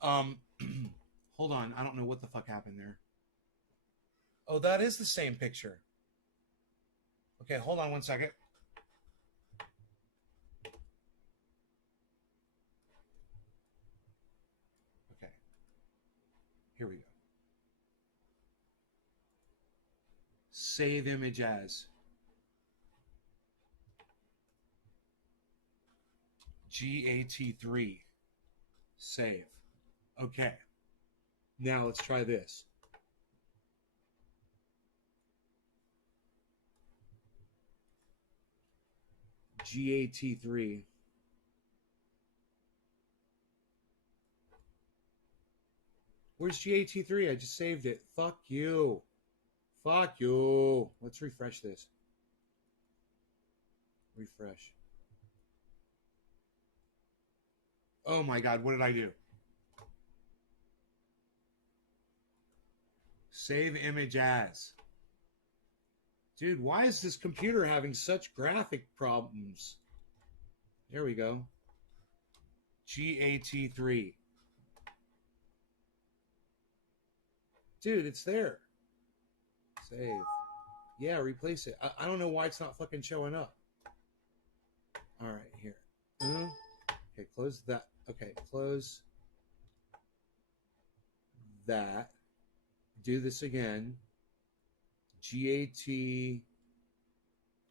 Hold on. I don't know what the fuck happened there. Oh, that is the same picture. Okay, hold on one second. Okay. Here we go. Save image as. GAT3. Save. Okay. Now let's try this. GAT3. Where's GAT3? I just saved it. Fuck you. Fuck you. Let's refresh this. Refresh. Oh my God, what did I do? Save image as. Dude, why is this computer having such graphic problems? There we go. GAT3. Dude, it's there. Save. Yeah, replace it. I don't know why it's not fucking showing up. All right, here. Okay, close that. Okay, close that. Do this again. GAT.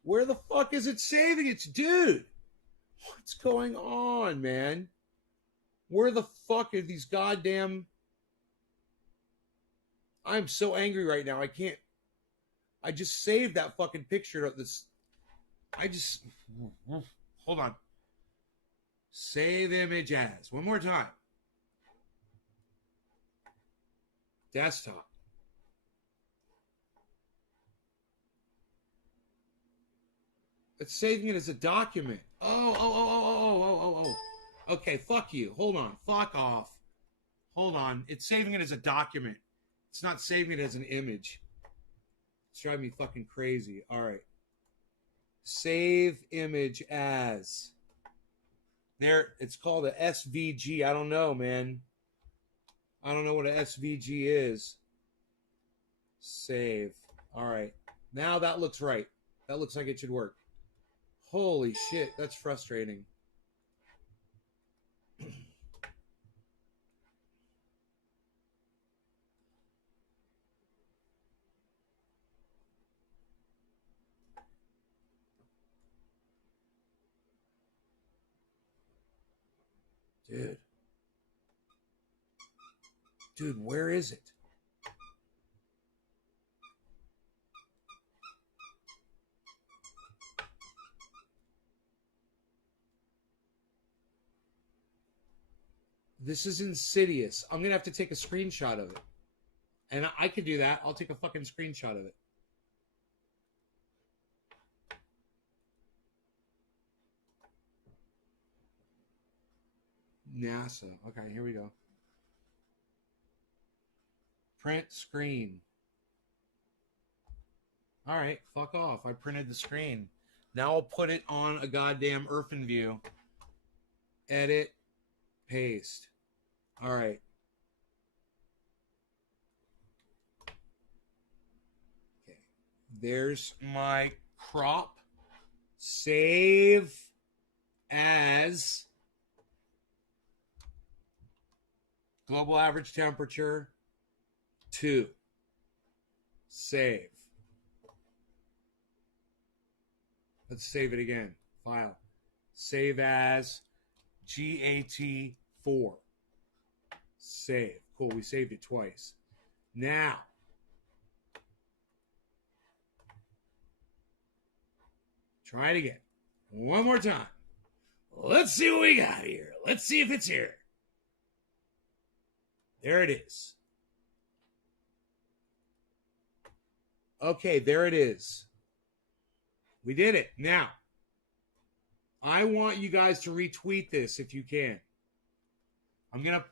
Where the fuck is it saving it? Dude, what's going on, man? Where the fuck are these goddamn... I'm so angry right now. I just saved that fucking picture of this. Hold on. Save image as. One more time. Desktop. It's saving it as a document. Oh. Okay, fuck you. Hold on. Fuck off. Hold on. It's saving it as a document. It's not saving it as an image. It's driving me fucking crazy. All right. Save image as. There, it's called a SVG. I don't know, man. I don't know what a SVG is. Save. All right. Now that looks right. That looks like it should work. Holy shit, that's frustrating. Dude, where is it? This is insidious. I'm going to have to take a screenshot of it. And I could do that. I'll take a fucking screenshot of it. NASA. Okay, here we go. Print screen. All right, fuck off. I printed the screen. Now I'll put it on a goddamn Irfan view. Edit, paste. All right. Okay. There's my crop. Save as global average temperature 2. Save. Let's save it again. File. Save as GAT4. Save. Cool. We saved it twice. Now, try it again. One more time. Let's see what we got here. Let's see if it's here. There it is. Okay, there it is. We did it. Now, I want you guys to retweet this if you can. I'm gonna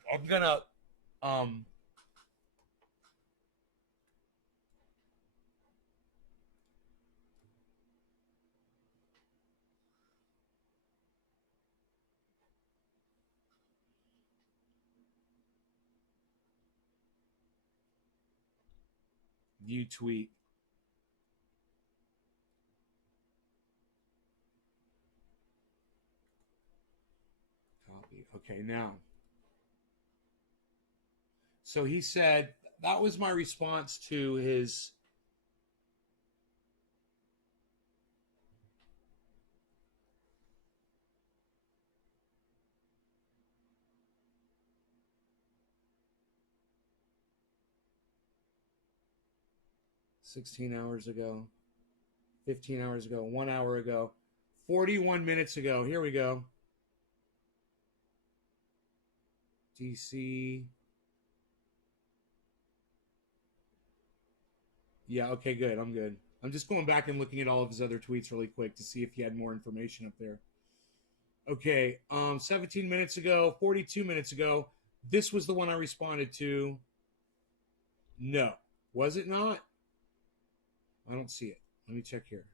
view tweet. Copy. Okay, now. So he said, that was my response to his "16 hours ago, 15 hours ago, 1 hour ago, 41 minutes ago." Here we go. DC. Yeah, okay, good. I'm good. I'm just going back and looking at all of his other tweets really quick to see if he had more information up there. Okay, 17 minutes ago, 42 minutes ago, this was the one I responded to. No. Was it not? I don't see it. Let me check here.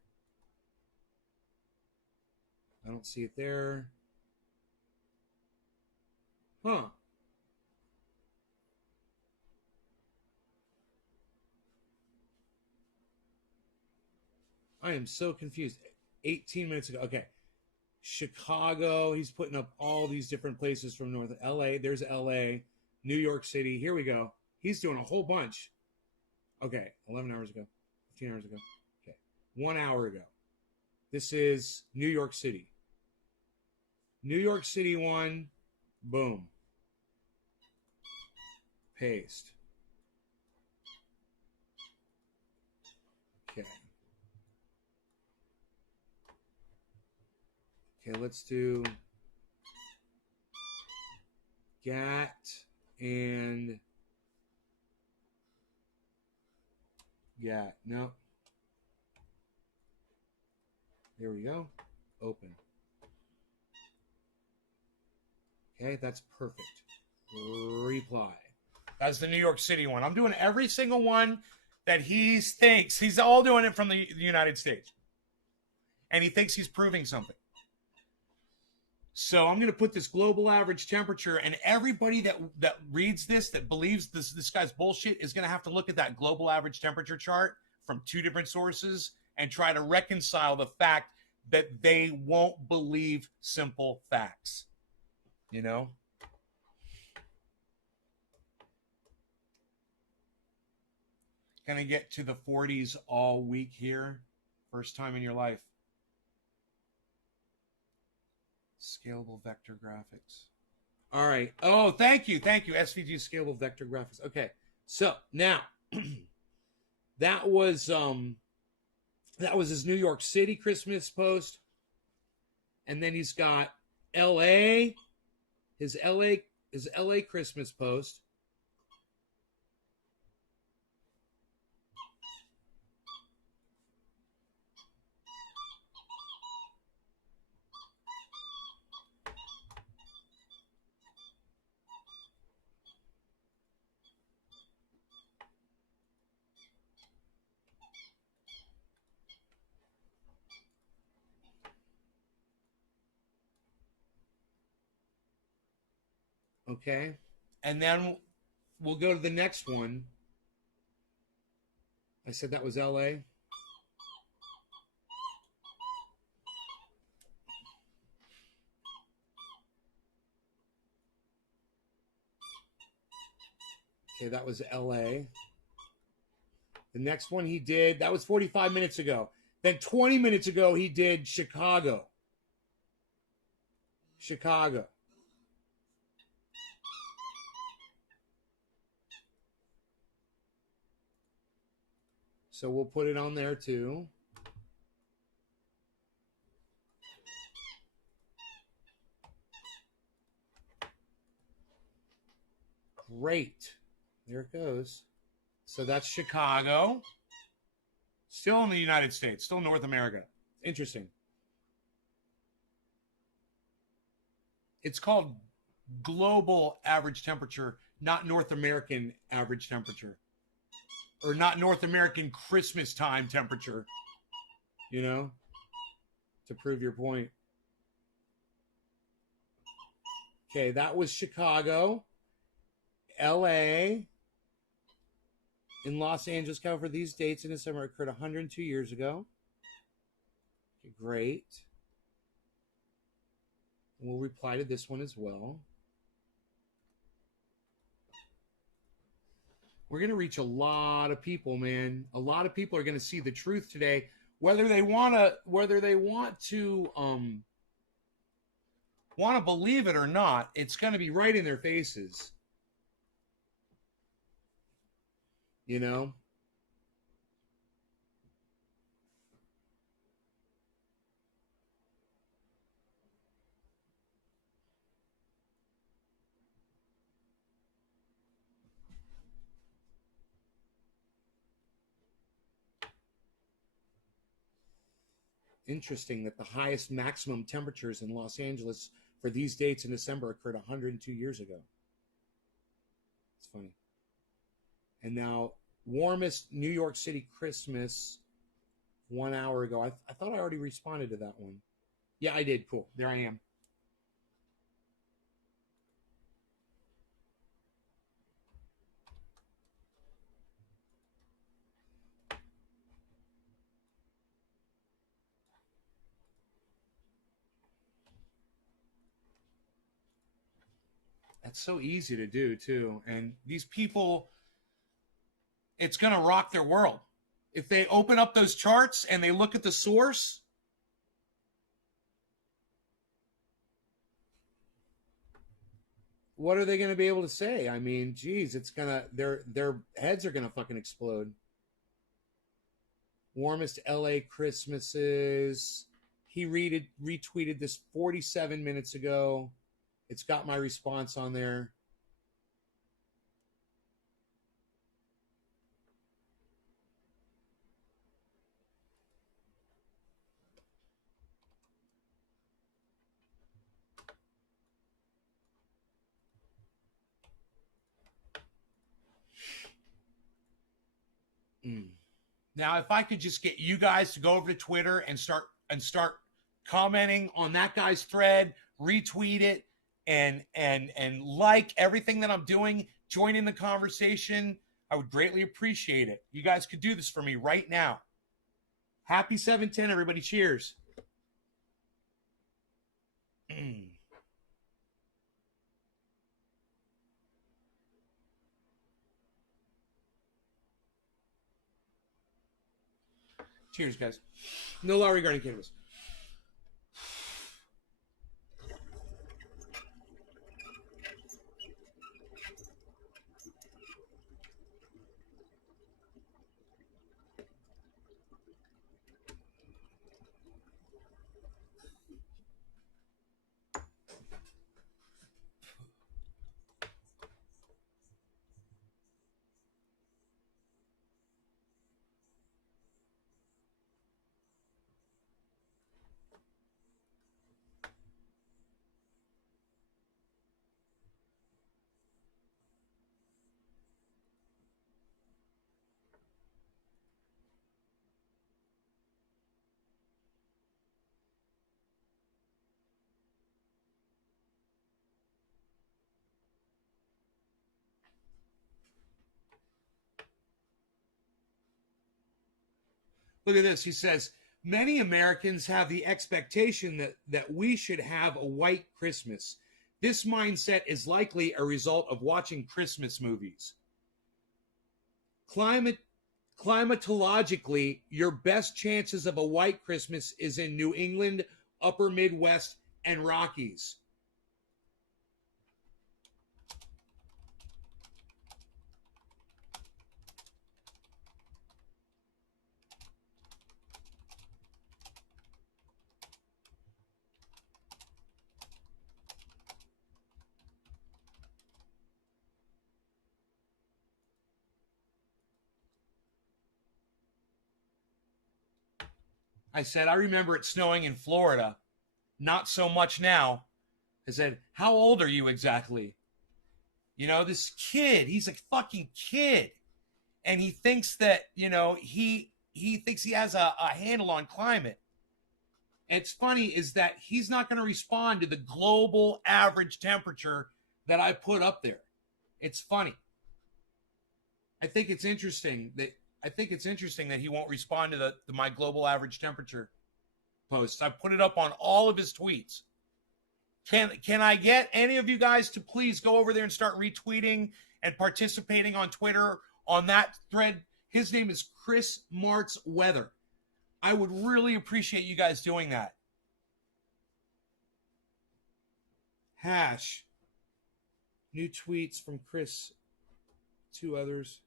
I don't see it there. Huh. I am so confused. 18 minutes ago. Okay. Chicago. He's putting up all these different places from North LA. There's LA. New York City. Here we go. He's doing a whole bunch. Okay. 11 hours ago. 15 hours ago. Okay. 1 hour ago. This is New York City. New York City one. Boom. Paste. Okay. Okay, let's do GAT and GAT. No. There we go. Open. Okay, that's perfect. Reply. That's the New York City one. I'm doing every single one that he thinks. He's all doing it from the United States. And he thinks he's proving something. So I'm going to put this global average temperature, and everybody that reads this, that believes this guy's bullshit, is going to have to look at that global average temperature chart from 2 different sources and try to reconcile the fact that they won't believe simple facts. You know? Going to get to the 40s all week here. First time in your life. Scalable vector graphics. All right. Oh, thank you. Thank you. SVG scalable vector graphics. Okay. So now that was his New York City Christmas post. And then he's got LA, his LA Christmas post. Okay. And then We'll go to the next one. I said that was LA. Okay, that was LA. The next one he did, that was 45 minutes ago. Then 20 minutes ago, he did Chicago. Chicago. So we'll put it on there too. Great. There it goes. So that's Chicago. still in the United States, still North America. Interesting. It's called global average temperature, Not North American average temperature. or not North American Christmas time temperature. You know? To prove your point. Okay, that was Chicago. LA. In Los Angeles, California, these dates in December occurred 102 years ago. Okay, great. We'll reply to this one as well. We're going to reach a lot of people, man. A lot of people are going to see the truth today, whether they want to believe it or not. it's going to be right in their faces. You know? Interesting that the highest maximum temperatures in Los Angeles for these dates in December occurred 102 years ago. It's funny. And now, warmest New York City Christmas 1 hour ago. I thought I already responded to that one. Yeah, I did. Cool. There I am. That's so easy to do too. And these people, it's going to rock their world. If they open up those charts and they look at the source, what are they going to be able to say? I mean, geez, it's gonna their heads are gonna fucking explode. Warmest LA Christmases. He retweeted this 47 minutes ago. It's got my response on there. Now, if I could just get you guys to go over to Twitter and start commenting on that guy's thread, retweet it, and like everything that I'm doing, join in the conversation, I would greatly appreciate it. You guys could do this for me right now. Happy 710, everybody. Cheers. Cheers, guys. No law regarding cannabis. Look at this. He says, many Americans have the expectation that we should have a white Christmas. This mindset is likely a result of watching Christmas movies. Climatologically, your best chances of a white Christmas is in New England, Upper Midwest, and Rockies. I said, I remember it snowing in Florida. Not so much now. I said, how old are you exactly? You know, this kid, he's a fucking kid. And he thinks that, you know, he thinks he has a handle on climate. And it's funny is that he's not going to respond to the global average temperature that I put up there. It's funny. I think it's interesting that he won't respond to my global average temperature posts. I put it up on all of his tweets. Can I get any of you guys to please go over there and start retweeting and participating on Twitter on that thread? His name is Chris Martz Weather. I would really appreciate you guys doing that. Hash. New tweets from Chris. 2 others.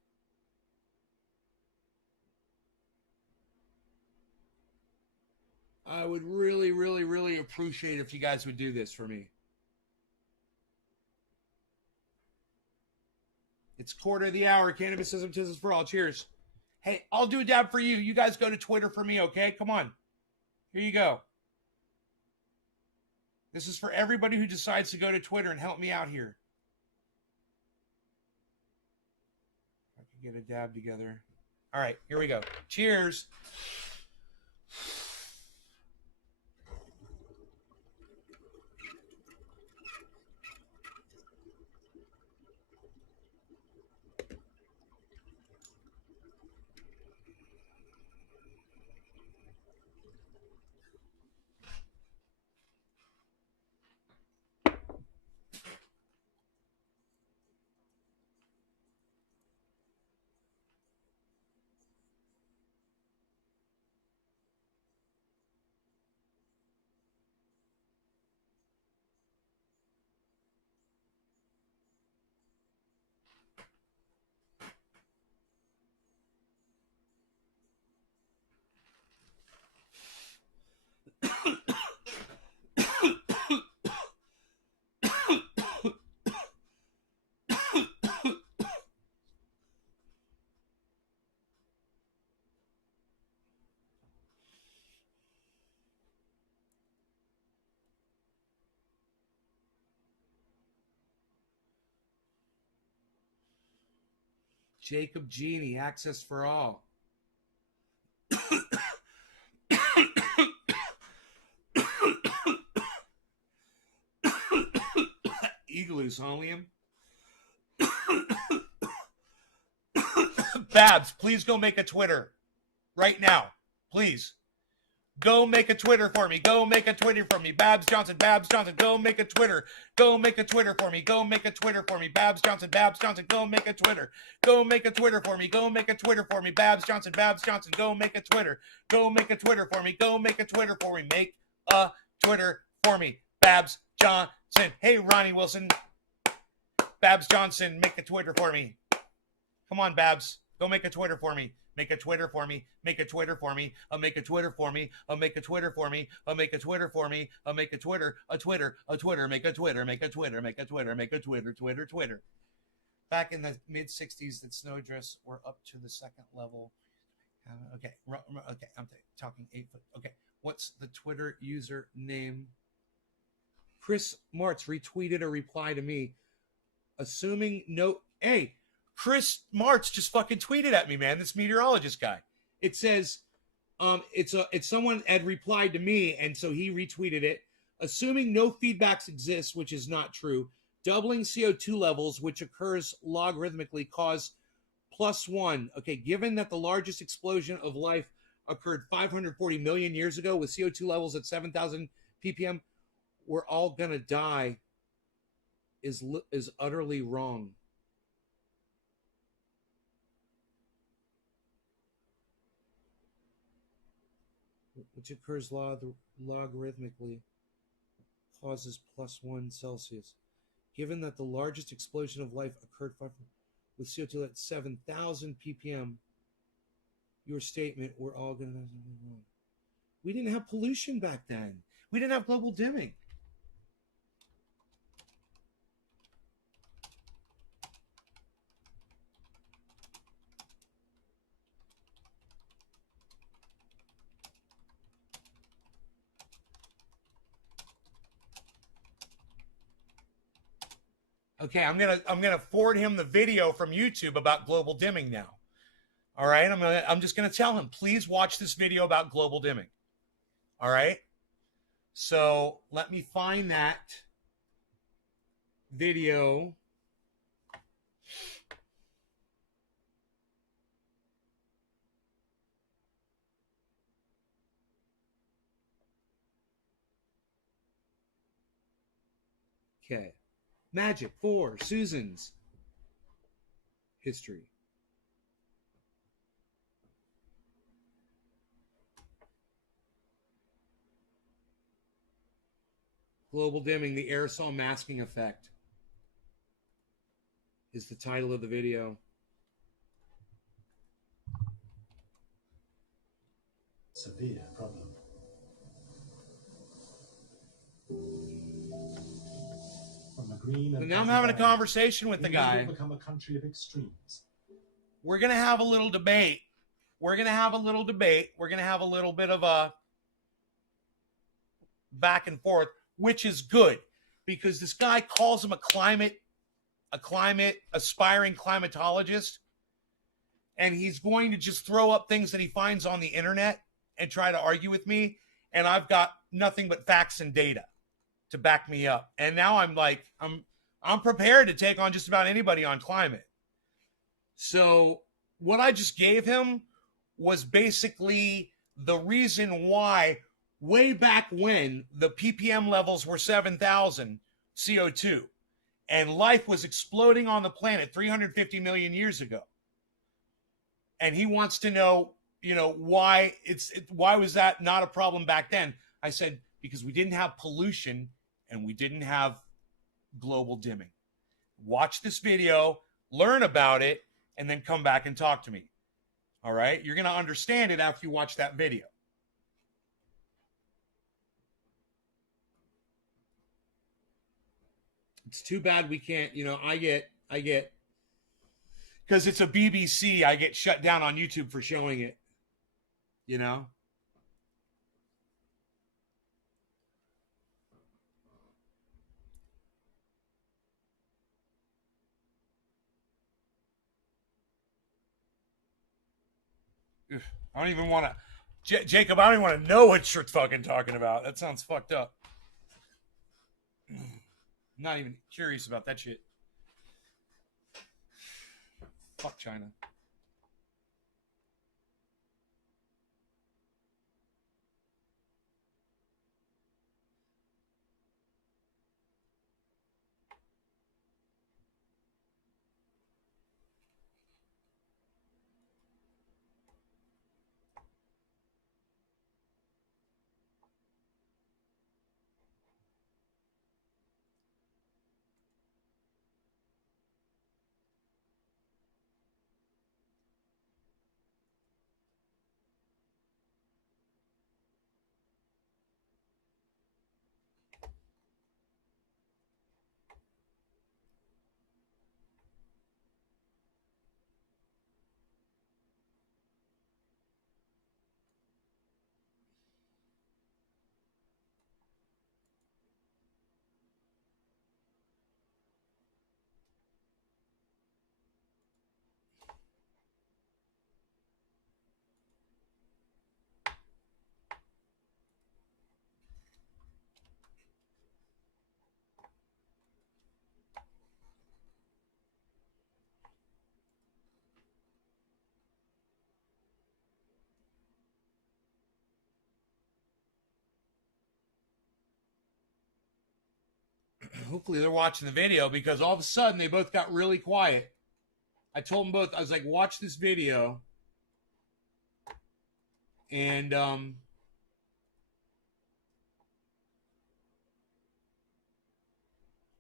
I would really, really, really appreciate if you guys would do this for me. It's quarter of the hour. Cannabism, tisms for all. Cheers. Hey, I'll do a dab for you. You guys go to Twitter for me, okay? Come on. Here you go. This is for everybody who decides to go to Twitter and help me out here. I can get a dab together. All right, here we go. Cheers. Jacob Genie, access for all. Igloos, Holium. Babs, please go make a Twitter right now. Please. Go make a Twitter for me. Go make a Twitter for me. Babs Johnson, go make a Twitter. Go make a Twitter for me. Go make a Twitter for me. Babs Johnson, go make a Twitter. Go make a Twitter for me. Go make a Twitter for me. Babs Johnson, go make a Twitter. Go make a Twitter for me. Go make a Twitter for me. Make a Twitter for me. Babs Johnson. Hey, Ronnie Wilson. Babs Johnson, make a Twitter for me. Come on, Babs. Go make a Twitter for me. Make a Twitter for me. Make a Twitter for me. I'll make a Twitter for me. I'll make a Twitter for me. I'll make a Twitter for me. I'll make a Twitter, a Twitter, a Twitter, make a Twitter, make a Twitter, make a Twitter, make a Twitter, Twitter, Twitter. Back in the mid-'60s, that snowdrifts were up to the 2nd level. Okay, I'm talking 8 foot. Okay, what's the Twitter user name? Chris Martz retweeted a reply to me, assuming no. Hey, Chris Martz just fucking tweeted at me, man. This meteorologist guy. It says, it's someone had replied to me, and so he retweeted it. Assuming no feedbacks exist, which is not true, doubling CO2 levels, which occurs logarithmically, cause +1. Okay, given that the largest explosion of life occurred 540 million years ago with CO2 levels at 7,000 ppm, we're all going to die is utterly wrong. Which occurs logarithmically, causes +1 Celsius. Given that the largest explosion of life occurred with CO2 at 7,000 ppm, your statement, we're all going to die. We didn't have pollution back then. We didn't have global dimming. Okay, I'm gonna forward him the video from YouTube about global dimming now. All right, I'm just gonna tell him, please watch this video about global dimming. All right, so let me find that video. Okay. Magic for Susan's history. Global dimming, the aerosol masking effect is the title of the video. Severe problem. So now I'm having a conversation with the guy. Become a country of extremes. We're going to have a little debate. We're going to have a little bit of a back and forth, which is good because this guy calls him a aspiring climatologist, and he's going to just throw up things that he finds on the internet and try to argue with me, and I've got nothing but facts and data to back me up. And now I'm like, I'm prepared to take on just about anybody on climate. So what I just gave him was basically the reason why way back when the ppm levels were 7,000 CO2 and life was exploding on the planet 350 million years ago. And he wants to know, why why was that not a problem back then? I said, because we didn't have pollution and we didn't have global dimming. Watch this video, learn about it, and then come back and talk to me. All right? You're going to understand it after you watch that video. It's too bad we can't, I get, because it's a BBC, I get shut down on YouTube for showing it, I don't even want to, Jacob, I don't even want to know what you're fucking talking about. That sounds fucked up. I'm not even curious about that shit. Fuck China. hopefully they're watching the video, because all of a sudden they both got really quiet. I told them both, I was like, watch this video. And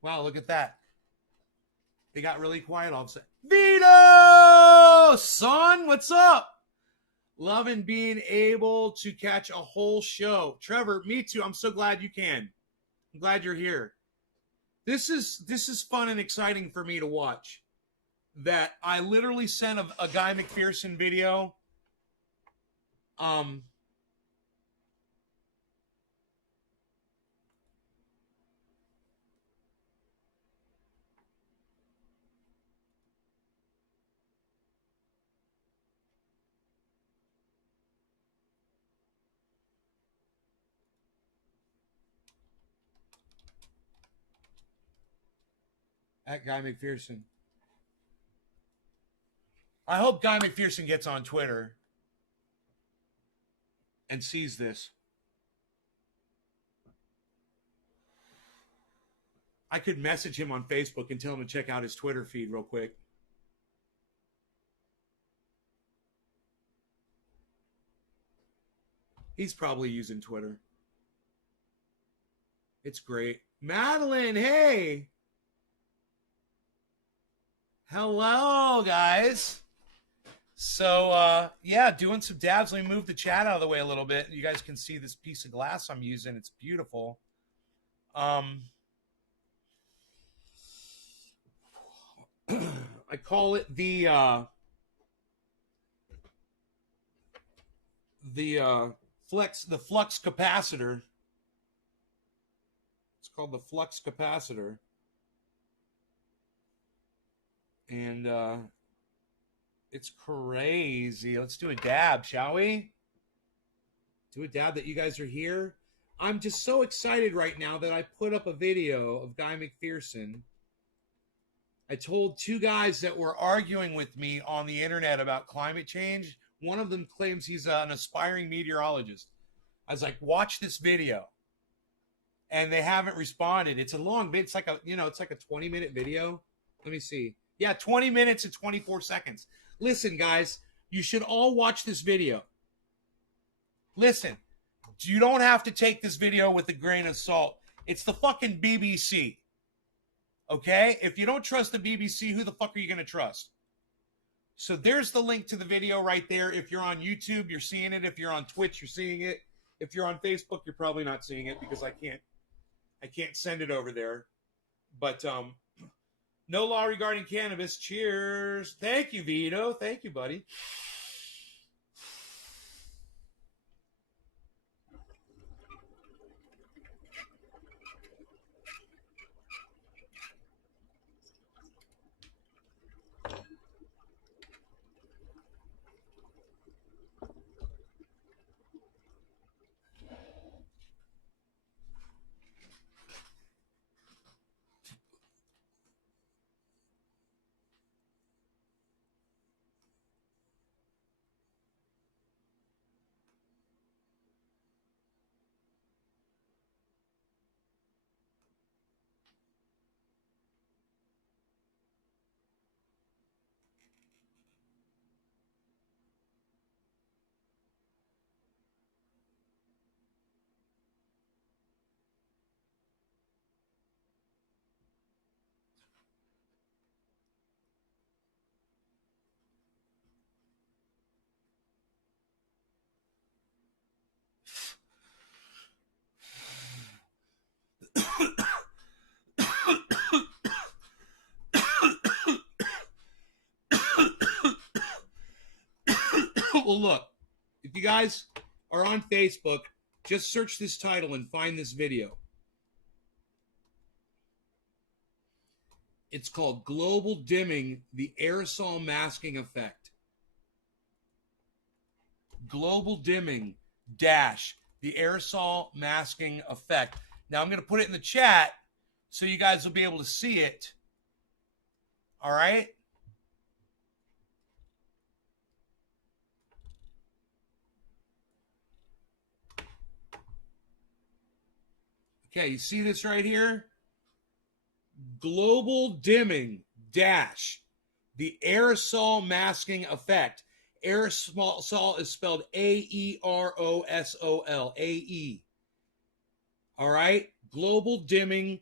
wow, look at that. They got really quiet all of a sudden. Vito, son, what's up? Loving being able to catch a whole show. Trevor, me too. I'm so glad you can. I'm glad you're here. This is fun and exciting for me to watch. That I literally sent a Guy McPherson video. At Guy McPherson. I hope Guy McPherson gets on Twitter and sees this. I could message him on Facebook and tell him to check out his Twitter feed real quick. He's probably using Twitter. It's great. Madeline, hey. Hello, guys. So, yeah, doing some dabs. Let me move the chat out of the way a little bit. You guys can see this piece of glass I'm using. It's beautiful. I call it the flux capacitor. It's called the flux capacitor. And it's crazy. Let's do a dab, shall we? Do a dab that you guys are here. I'm just so excited right now that I put up a video of Guy McPherson. I told two guys that were arguing with me on the internet about climate change. One of them claims he's an aspiring meteorologist. I was like, watch this video. And they haven't responded. It's a long bit. It's like a 20-minute video. Let me see. Yeah, 20 minutes and 24 seconds. Listen, guys, you should all watch this video. Listen, you don't have to take this video with a grain of salt. It's the fucking BBC. Okay? If you don't trust the BBC, who the fuck are you going to trust? So there's the link to the video right there. If you're on YouTube, you're seeing it. If you're on Twitch, you're seeing it. If you're on Facebook, you're probably not seeing it because I can't send it over there. But no law regarding cannabis. Cheers. Thank you, Vito. Thank you, buddy. Well, look, if you guys are on Facebook, just search this title and find this video. It's called Global Dimming, the Aerosol Masking Effect. Global Dimming dash the Aerosol Masking Effect. Now, I'm going to put it in the chat so you guys will be able to see it. All right? Okay, you see this right here? global dimming dash the aerosol masking effect. Aerosol is spelled Aerosol. AE. All right? Global dimming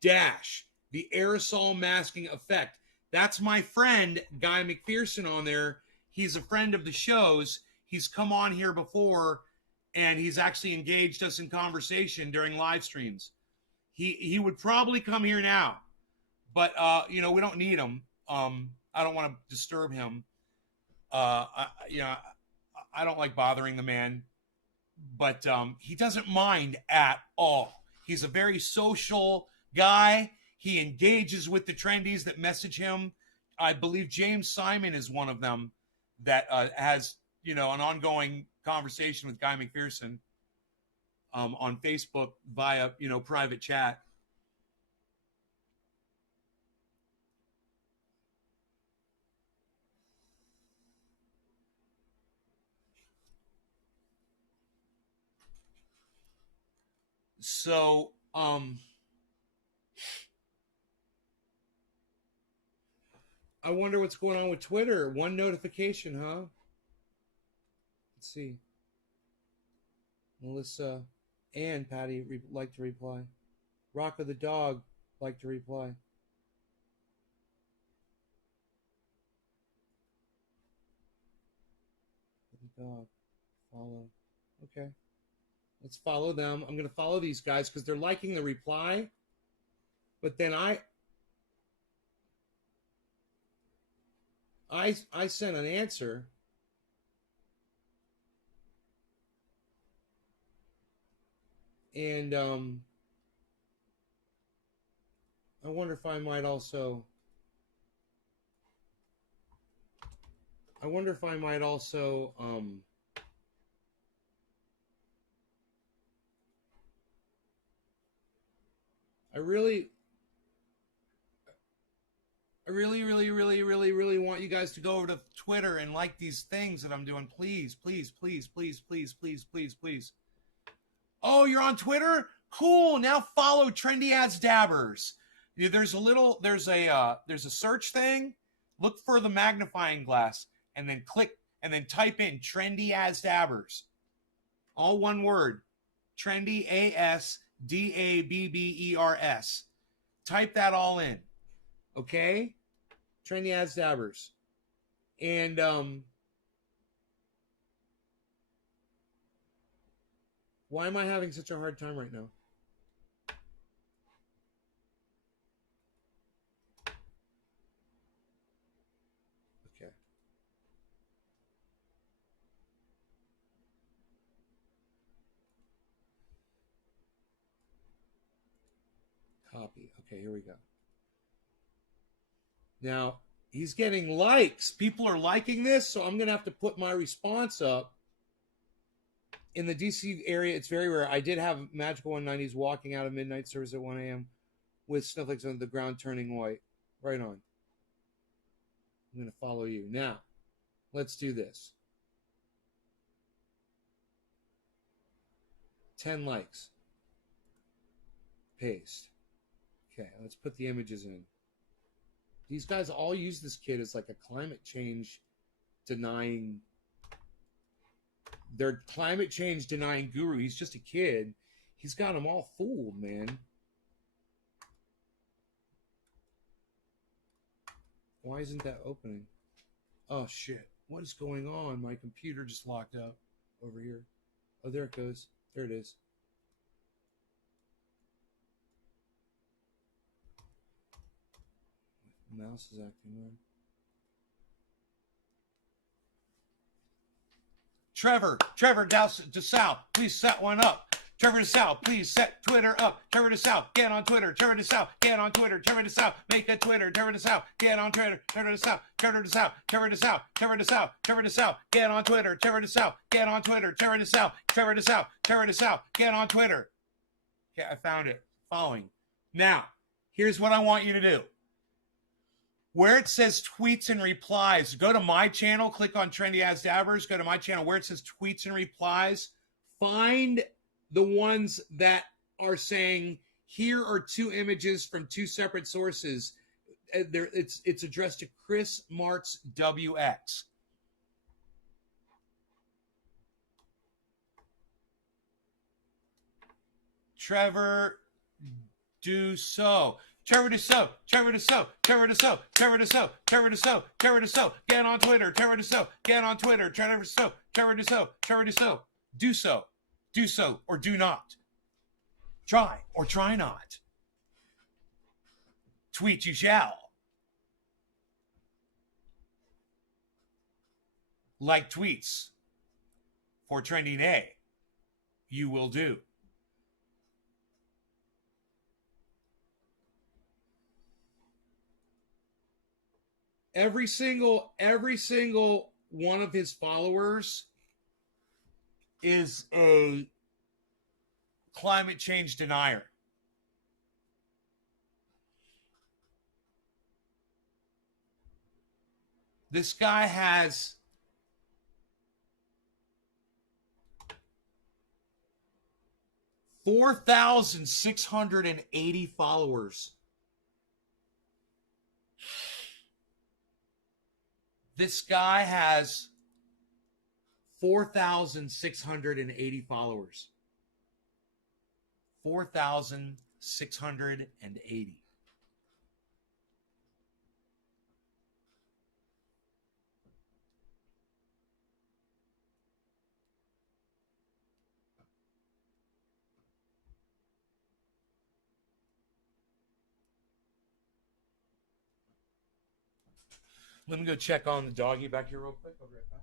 dash the aerosol masking effect. That's my friend, Guy McPherson, on there. He's a friend of the show's. He's come on here before, and he's actually engaged us in conversation during live streams. He would probably come here now, but we don't need him. I don't want to disturb him. I don't like bothering the man, but he doesn't mind at all. He's a very social guy. He engages with the trendies that message him. I believe James Simon is one of them that has, an ongoing conversation with Guy McPherson on Facebook via, private chat. So, I wonder what's going on with Twitter. One notification, huh? Let's see. Melissa and Patty like to reply. Rocco the dog like to reply. The dog. Follow. Okay. Let's follow them. I'm going to follow these guys because they're liking the reply. But then I sent an answer. And I wonder if I might also I really want you guys to go over to Twitter and like these things that I'm doing. Please, please, please, please, please, please, please, please. Oh, you're on Twitter? Cool. Now follow Trendy As Dabbers. There's a search thing. Look for the magnifying glass and then click and then type in Trendy As Dabbers. All one word. Trendy ASDABBERS. Type that all in. Okay? Trendy As Dabbers. And why am I having such a hard time right now? Okay. Copy. Okay, here we go. Now, he's getting likes. People are liking this, so I'm going to have to put my response up. In the DC area, it's very rare. I did have Magical 190s walking out of midnight service at 1 a.m. with snowflakes on the ground turning white. Right on. I'm going to follow you. Now, let's do this. 10 likes. Paste. Okay, let's put the images in. These guys all use this kid as like a climate change denying. They're climate change denying guru. He's just a kid. He's got them all fooled, man. Why isn't that opening? Oh, shit. What is going on? My computer just locked up over here. Oh, there it goes. There it is. My mouse is acting weird. Trevor DeSalle, please set one up. Trevor DeSalle, please set Twitter up. Trevor DeSalle, get on Twitter. Trevor DeSalle, get on Twitter. Trevor DeSalle, make a Twitter. Trevor DeSalle, get on Twitter. Trevor DeSalle, Trevor DeSalle, Trevor DeSalle, Trevor DeSalle, Trevor DeSalle, get on Twitter. Trevor DeSalle, get on Twitter. Trevor DeSalle, Trevor DeSalle, Trevor DeSalle, get on Twitter. Okay, I found it. Following. Now, here's what I want you to do. Where it says tweets and replies, go to my channel, click on Trendy As Dabbers, go to my channel where it says tweets and replies. Find the ones that are saying Here are two images from two separate sources. It's addressed to Chris Marks WX. Trevor Dussault. Trevor Dussault. Trevor Dussault. Trevor Dussault. Trevor Dussault. Trevor Dussault. Trevor Dussault. Get on Twitter. Trevor Dussault. Get on Twitter. Trevor Dussault. Trevor Dussault. Trevor Dussault. Do so. Do so or do not. Try or try not. Tweet you shall. Like tweets for trending A. You will do. Every single one of his followers Is a climate change denier. This guy has 4,680 followers. This guy has 4,680 followers. 4,680. Let me go check on the doggy back here real quick. I'll be right back.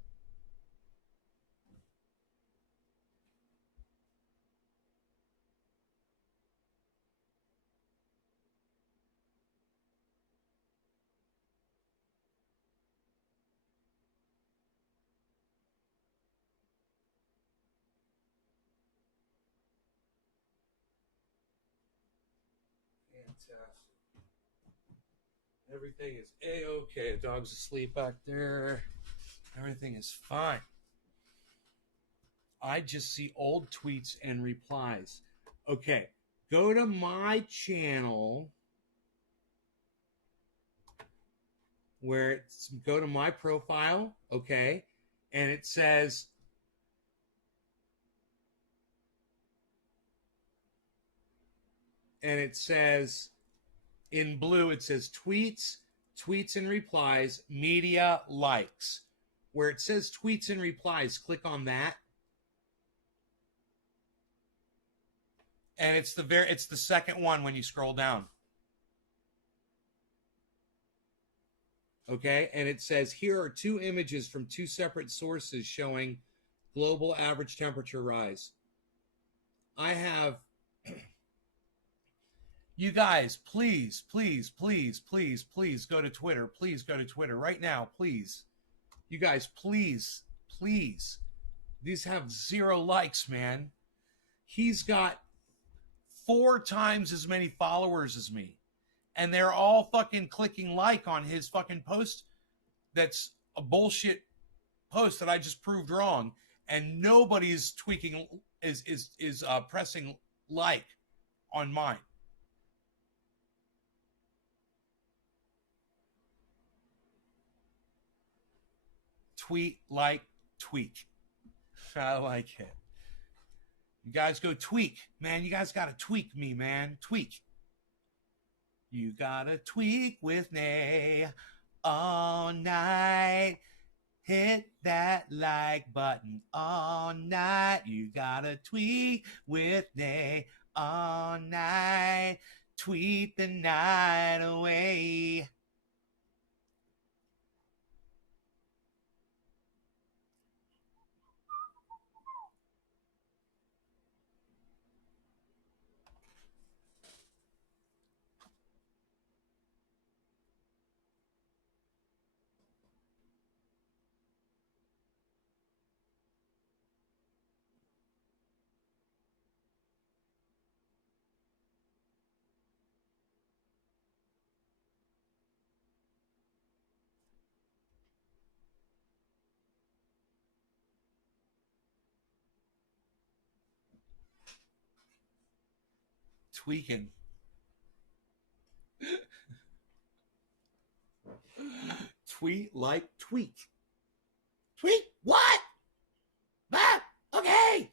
Fantastic. Everything is A-okay. The dog's asleep back there. Everything is fine. I just see old tweets and replies. Okay, go to my channel where it's go to my profile, okay, and it says in blue, it says tweets and replies, media likes. Where it says tweets and replies, click on that. And it's the second one when you scroll down. Okay, and it says here are two images from two separate sources showing global average temperature rise. I have You guys, please, please, please, please, please go to Twitter. Please go to Twitter right now, please. You guys, please, please. These have 0 likes, man. He's got 4 times as many followers as me. And they're all fucking clicking like on his fucking post that's a bullshit post that I just proved wrong. And nobody's tweaking, is pressing like on mine. Tweet, like, tweak. I like it. You guys go tweak. Man, you guys got to tweak me, man. Tweak. You got to tweak with me all night. Hit that like button all night. You got to tweak with me all night. Tweet the night away. Tweaking. Tweet like tweak. Tweet what? Ah, okay.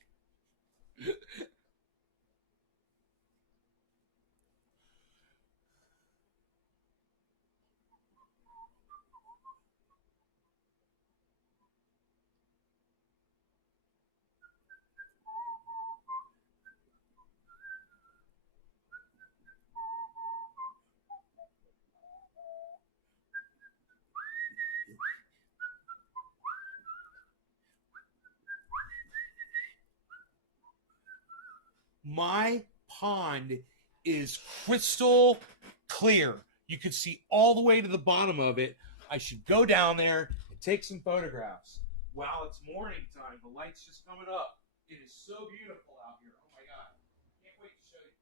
My pond is crystal clear. You can see all the way to the bottom of it. I should go down there and take some photographs. Wow, it's morning time. The light's just coming up. It is so beautiful out here. Oh my God. Can't wait to show you.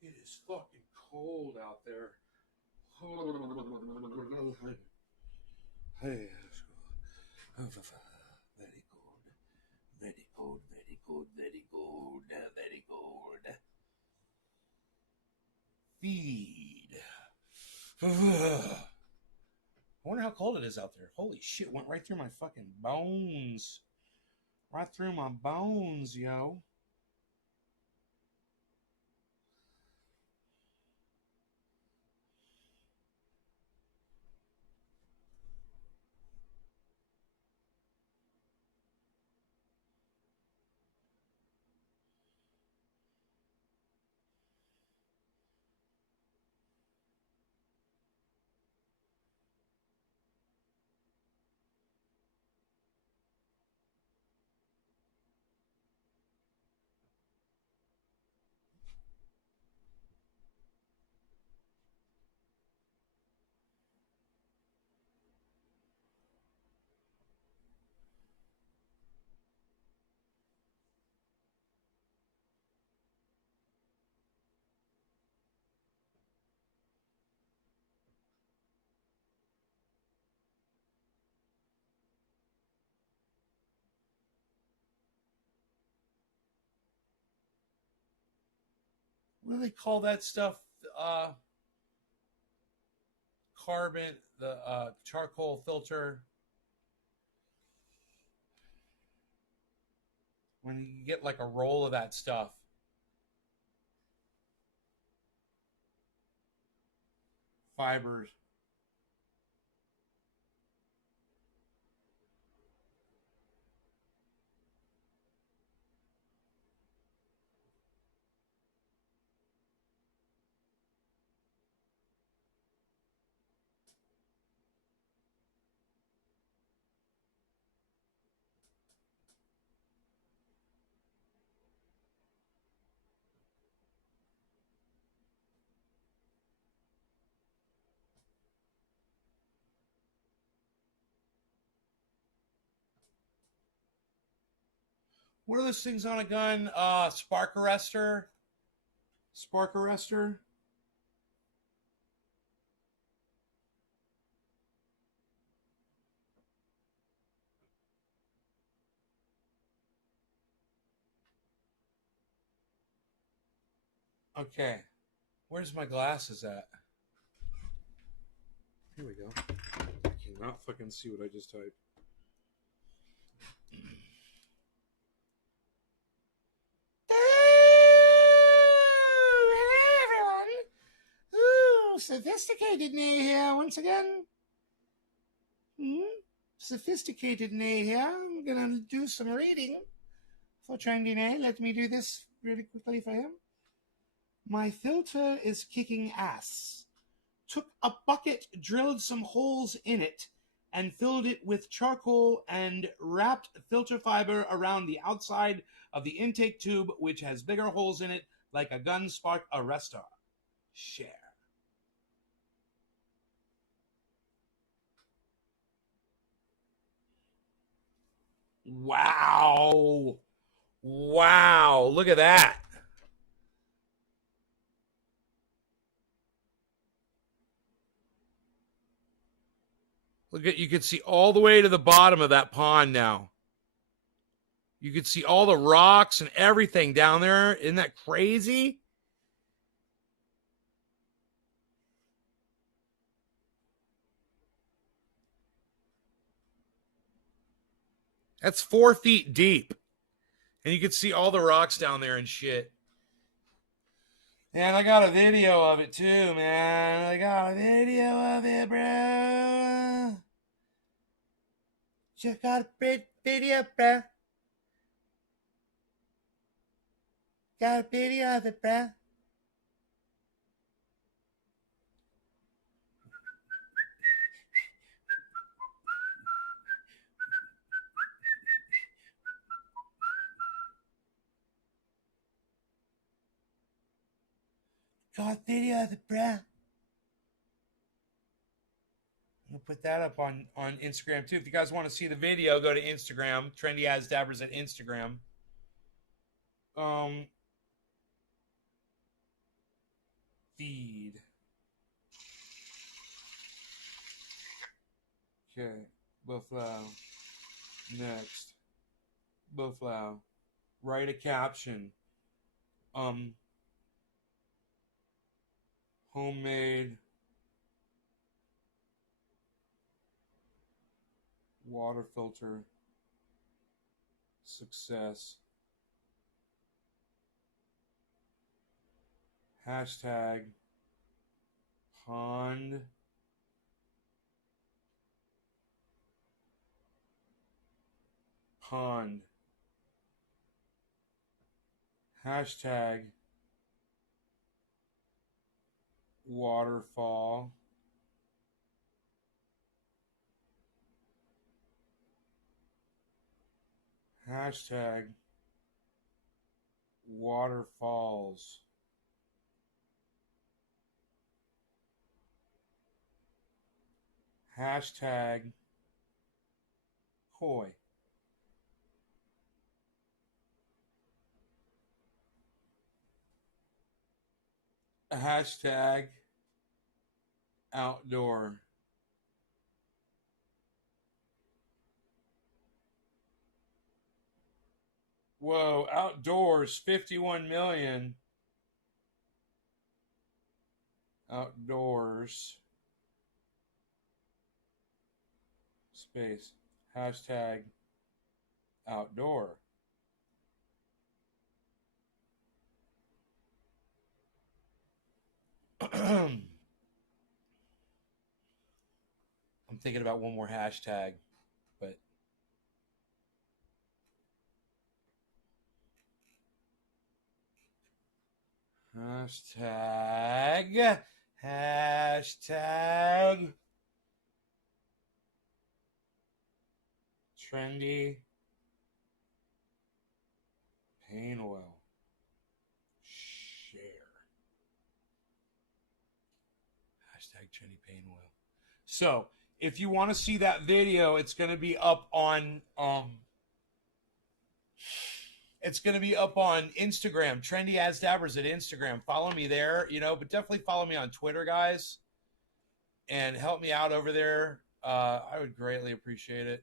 It is fucking cold out there. Hey, very cold. Very cold, very cold, very cold, very cold. Feed. I wonder how cold it is out there. Holy shit, went right through my fucking bones. Right through my bones, yo. What do they call that stuff? Uh, Carbon, the charcoal filter. When you get like a roll of that stuff. fibers. What are those things on a gun? Spark arrestor. Spark arrestor. Okay. Where's my glasses at? Here we go. I cannot fucking see what I just typed. Hello, everyone. Ooh, sophisticated Nay here once again. Sophisticated Nay here. I'm gonna do some reading for Trendy Nay. Let me do this really quickly for him. My filter is kicking ass. Took a bucket, drilled some holes in it, and filled it with charcoal and wrapped filter fiber around the outside of the intake tube, which has bigger holes in it, like a gun spark arrestor. Share. Wow. Wow. Look at that. Look at, you can see all the way to the bottom of that pond now. You can see all the rocks and everything down there. Isn't that crazy? That's 4 feet deep. And you can see all the rocks down there and shit. And I got a video of it too, man. I got a video of it, bro. Check out a video, bro. Got a video of it, bro. Got a video of it, bro. I'm gonna put that up on Instagram too. If you guys want to see the video, go to Instagram. Trendy as Dabbers at Instagram. Feed. Okay. Buffalo. Next. Buffalo. Write a caption. Homemade water filter success. Hashtag pond hashtag waterfall hashtag waterfalls hashtag koi hashtag outdoor whoa outdoors 51 million outdoors space hashtag outdoor I'm thinking about one more hashtag, but hashtag trendy pain oil. Share. Hashtag trendy pain oil. So if you want to see that video, it's going to be up on Instagram. Trendy As Dabbers at Instagram. Follow me there, but definitely follow me on Twitter, guys, and help me out over there. I would greatly appreciate it.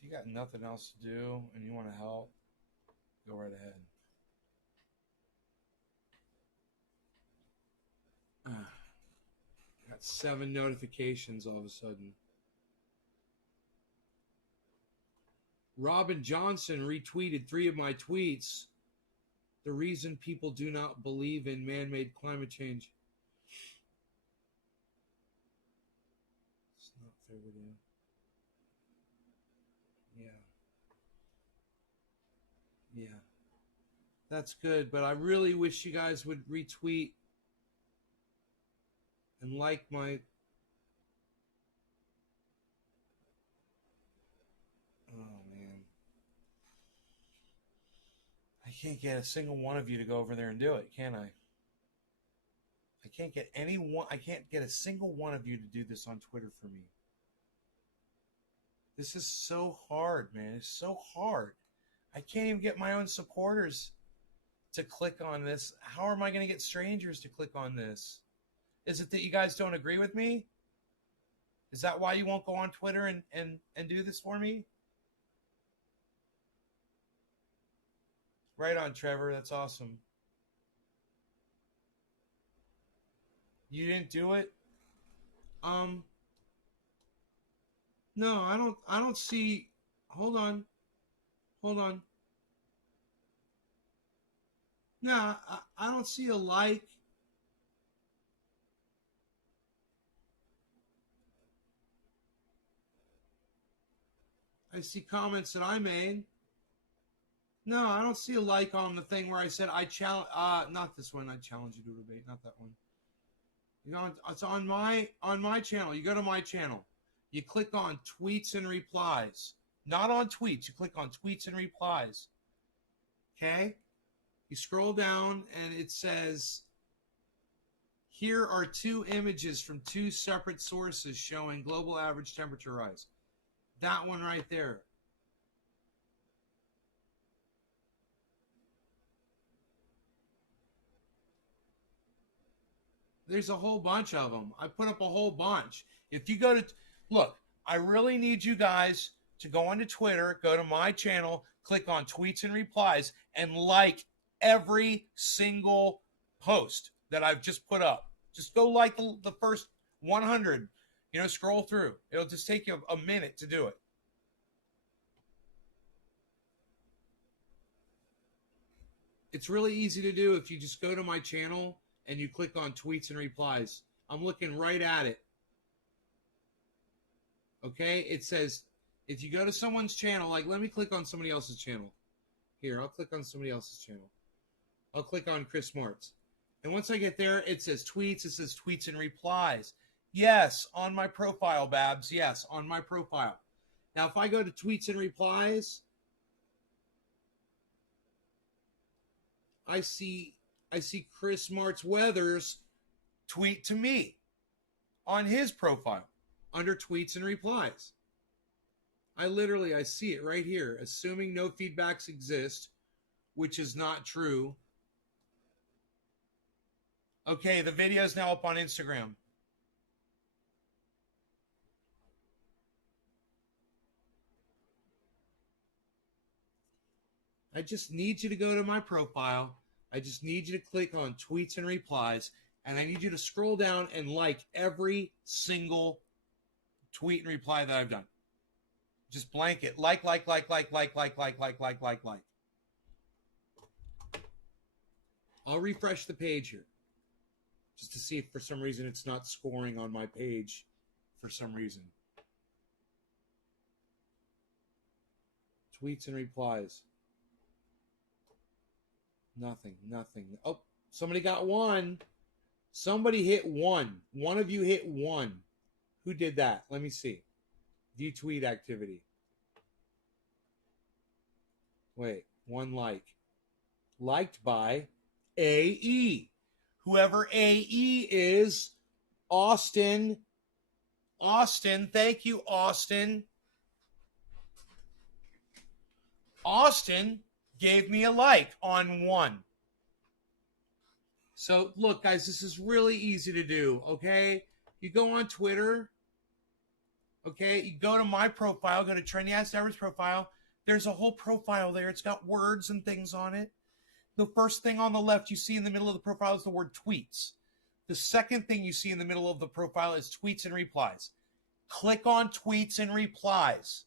If you got nothing else to do and you want to help, go right ahead. Got 7 notifications all of a sudden. Robin Johnson retweeted 3 of my tweets. The reason people do not believe in man-made climate change. It's not fair video. Yeah. That's good, but I really wish you guys would retweet and like my... Oh, man. I can't get a single one of you to go over there and do it, can I? I can't get a single one of you to do this on Twitter for me. This is so hard, man. It's so hard. I can't even get my own supporters to click on this. How am I going to get strangers to click on this? Is it that you guys don't agree with me? Is that why you won't go on Twitter and do this for me? Right on, Trevor. That's awesome. You didn't do it? No, I don't see... Hold on. No, I don't see a like. I see comments that I made. No, I don't see a like on the thing where I said I challenge. Not this one. I challenge you to debate. Not that one. It's on my channel. You go to my channel. You click on tweets and replies. Not on tweets. You click on tweets and replies. Okay? You scroll down and it says, here are 2 images from 2 separate sources showing global average temperature rise. That one right there. There's a whole bunch of them. I put up a whole bunch. If you go to... Look, I really need you guys to go onto Twitter, go to my channel, click on tweets and replies, and like every single post that I've just put up. Just go like the first 100. Scroll through. It'll just take you a minute to do it. It's really easy to do if you just go to my channel and you click on tweets and replies. I'm looking right at it. Okay? It says, if you go to someone's channel, like let me click on somebody else's channel. Here, I'll click on somebody else's channel. I'll click on Chris Martz. And once I get there, it says tweets. It says tweets and replies. Yes, on my profile, Babs. Yes, on my profile. Now, if I go to tweets and replies, I see Chris Martz Weathers tweet to me on his profile under tweets and replies. I see it right here. Assuming no feedbacks exist, which is not true. Okay, the video is now up on Instagram. I just need you to go to my profile. I just need you to click on tweets and replies, and I need you to scroll down and like every single tweet and reply that I've done. Just blanket. Like. I'll refresh the page here just to see if for some reason it's not scoring on my page for some reason. Tweets and replies. Nothing. Oh, somebody got one. Somebody hit one. One of you hit one. Who did that? Let me see. View tweet activity. Wait, one like. Liked by AE. Whoever AE is, Austin. Austin, thank you, Austin. Austin gave me a like on one. So, look, guys, this is really easy to do, okay? You go on Twitter, okay? You go to my profile, go to Trendy Ass Dabbers profile. There's a whole profile there. It's got words and things on it. The first thing on the left you see in the middle of the profile is the word tweets. The second thing you see in the middle of the profile is tweets and replies. Click on tweets and replies,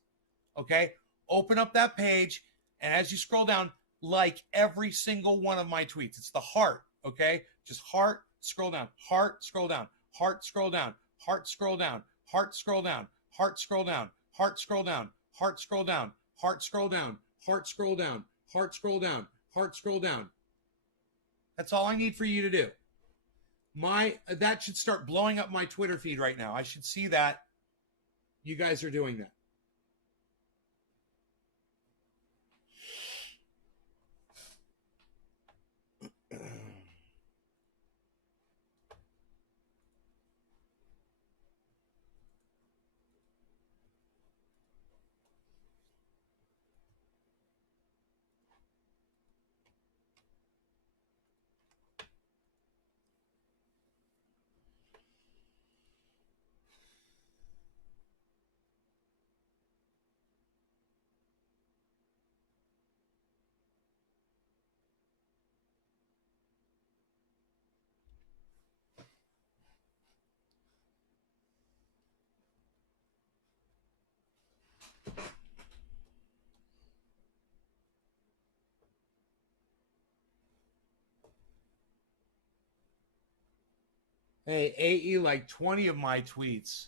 okay? Open up that page, and as you scroll down, like every single one of my tweets. It's the heart, okay? Just heart, scroll down, heart, scroll down, heart, scroll down, heart, scroll down, heart, scroll down, heart, scroll down, heart, scroll down, heart, scroll down, heart, scroll down, heart, scroll down, heart, scroll down, heart, scroll down. That's all I need for you to do. That should start blowing up my Twitter feed right now. I should see that you guys are doing that. Hey, AE like 20 of my tweets.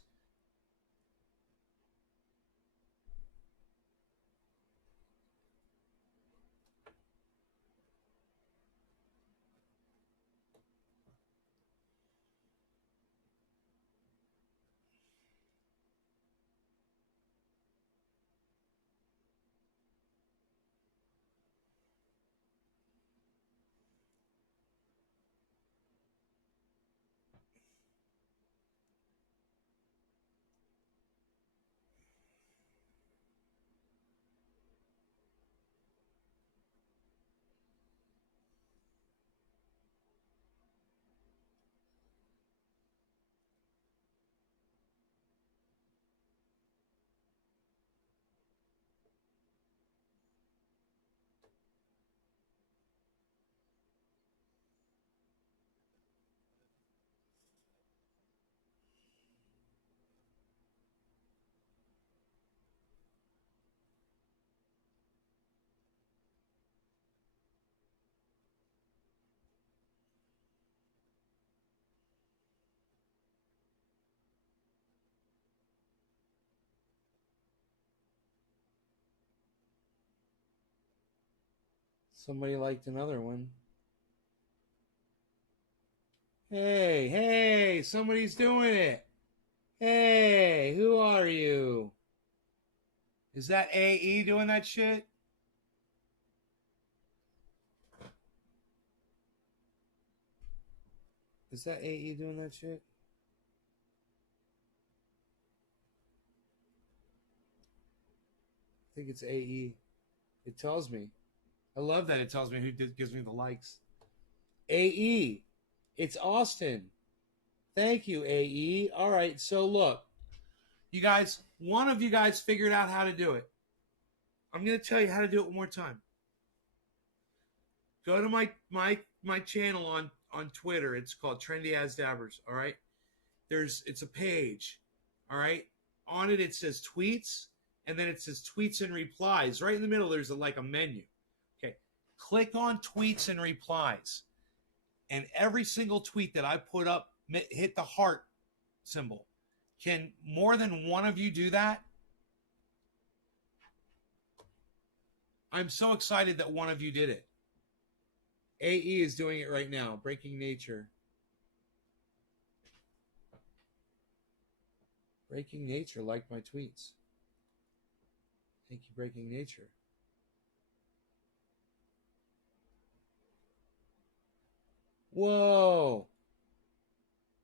Somebody liked another one. Hey, somebody's doing it. Hey, who are you? Is that AE doing that shit? Is that AE doing that shit? I think it's AE. It tells me. I love that it tells me who gives me the likes. AE. It's Austin. Thank you, AE. All right, so look. You guys, one of you guys figured out how to do it. I'm going to tell you how to do it one more time. Go to my channel on Twitter. It's called Trendy As Dabbers, all right? It's a page, all right? On it says tweets, and then it says tweets and replies. Right in the middle, there's like a menu. Okay. Click on tweets and replies. And every single tweet that I put up, hit the heart symbol. Can more than one of you do that? I'm so excited that one of you did it. AE is doing it right now. Breaking Nature. Breaking Nature liked my tweets. Thank you, Breaking Nature. Whoa.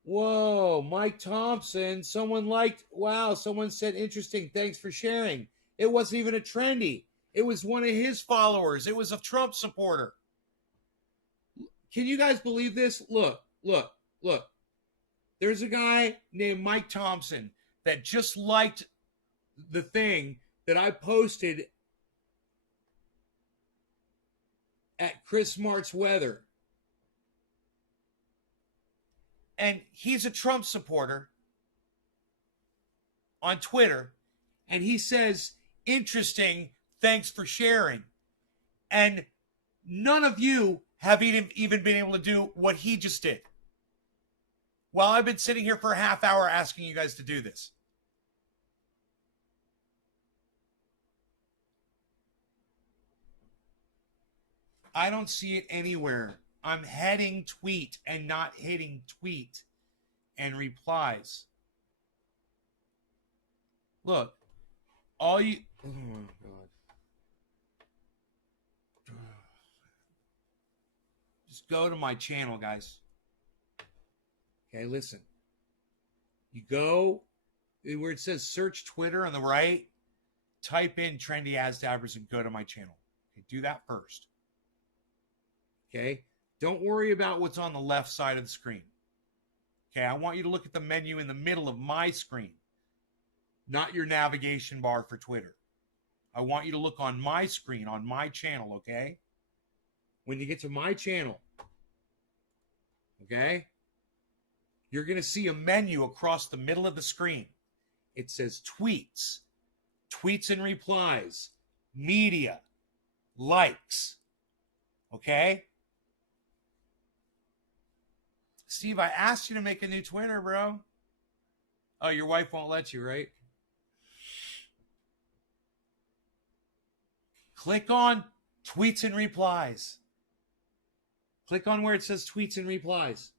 Whoa. Mike Thompson. Someone liked. Wow. Someone said interesting. Thanks for sharing. It wasn't even a trendy. It was one of his followers. It was a Trump supporter. Can you guys believe this? Look. There's a guy named Mike Thompson that just liked the thing that I posted at Chris Mart's Weather. And he's a Trump supporter on Twitter. And he says, interesting, thanks for sharing. And none of you have even been able to do what he just did. Well, I've been sitting here for a half hour asking you guys to do this. I don't see it anywhere. I'm heading tweet and not hitting tweet and replies. Look, all you... Oh, my God. Just go to my channel, guys. Okay, listen. You go where it says search Twitter on the right, type in Trendy Asdabbers and go to my channel. Okay, do that first. Okay? Don't worry about what's on the left side of the screen. Okay, I want you to look at the menu in the middle of my screen, not your navigation bar for Twitter. I want you to look on my screen, on my channel, okay? When you get to my channel, okay, you're going to see a menu across the middle of the screen. It says tweets, tweets and replies, media, likes, okay? Steve, I asked you to make a new Twitter, bro. Oh, your wife won't let you, right? Click on tweets and replies. Click on where it says tweets and replies.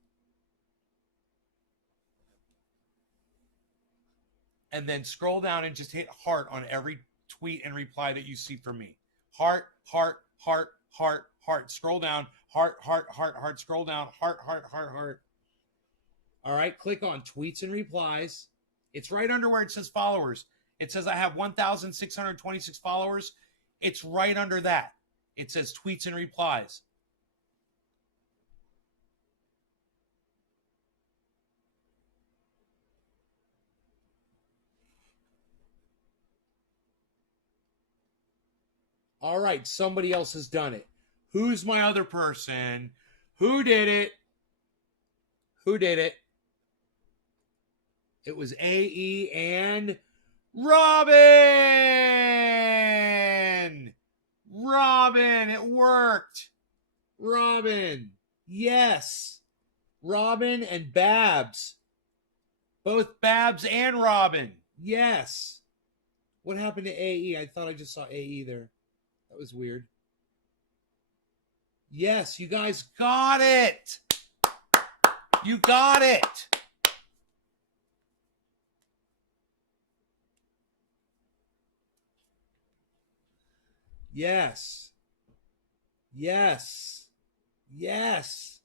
And then scroll down and just hit heart on every tweet and reply that you see from me. Heart, heart, heart, heart, heart. Scroll down. Heart, heart, heart, heart. Scroll down. Heart, heart, heart, heart. All right. Click on tweets and replies. It's right under where it says followers. It says I have 1,626 followers. It's right under that. It says tweets and replies. All right, somebody else has done it. Who's my other person? Who did it? Who did it? It was AE and Robin! Robin, it worked. Robin, yes. Robin and Babs. Both Babs and Robin, yes. What happened to AE? I thought I just saw AE there. That was weird. Yes, you guys got it. You got it. Yes. Yes. Yes.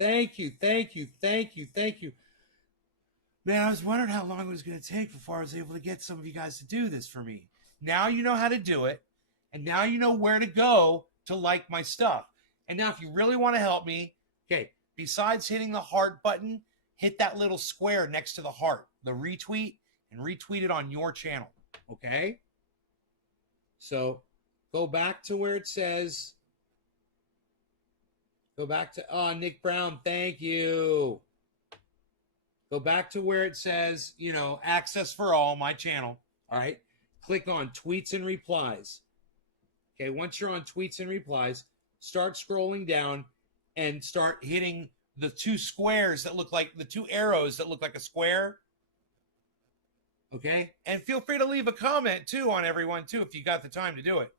Thank you. Thank you. Thank you. Thank you. Man, I was wondering how long it was going to take before I was able to get some of you guys to do this for me. Now you know how to do it. And now you know where to go to like my stuff. And now if you really want to help me, okay, besides hitting the heart button, hit that little square next to the heart, the retweet, and retweet it on your channel, okay? So go back to where it says, go back to, Nick Brown, thank you. Go back to where it says, access for all, my channel, all right? click on tweets and replies. Okay, once you're on tweets and replies, start scrolling down and start Hitting the two squares that look like the two arrows that look like a square. okay? And feel free to leave a comment too on everyone too if you got the time to do it.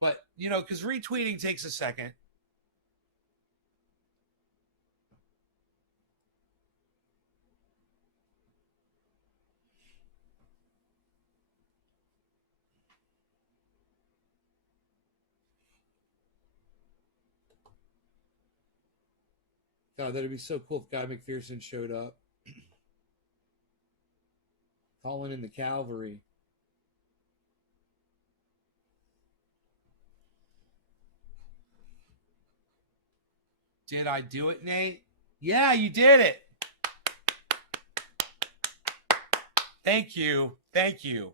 But, you know, because retweeting takes a second. God, that'd be so cool if Guy McPherson showed up. Calling in the cavalry. Did I do it, Nate? Yeah, you did it. Thank you. Thank you.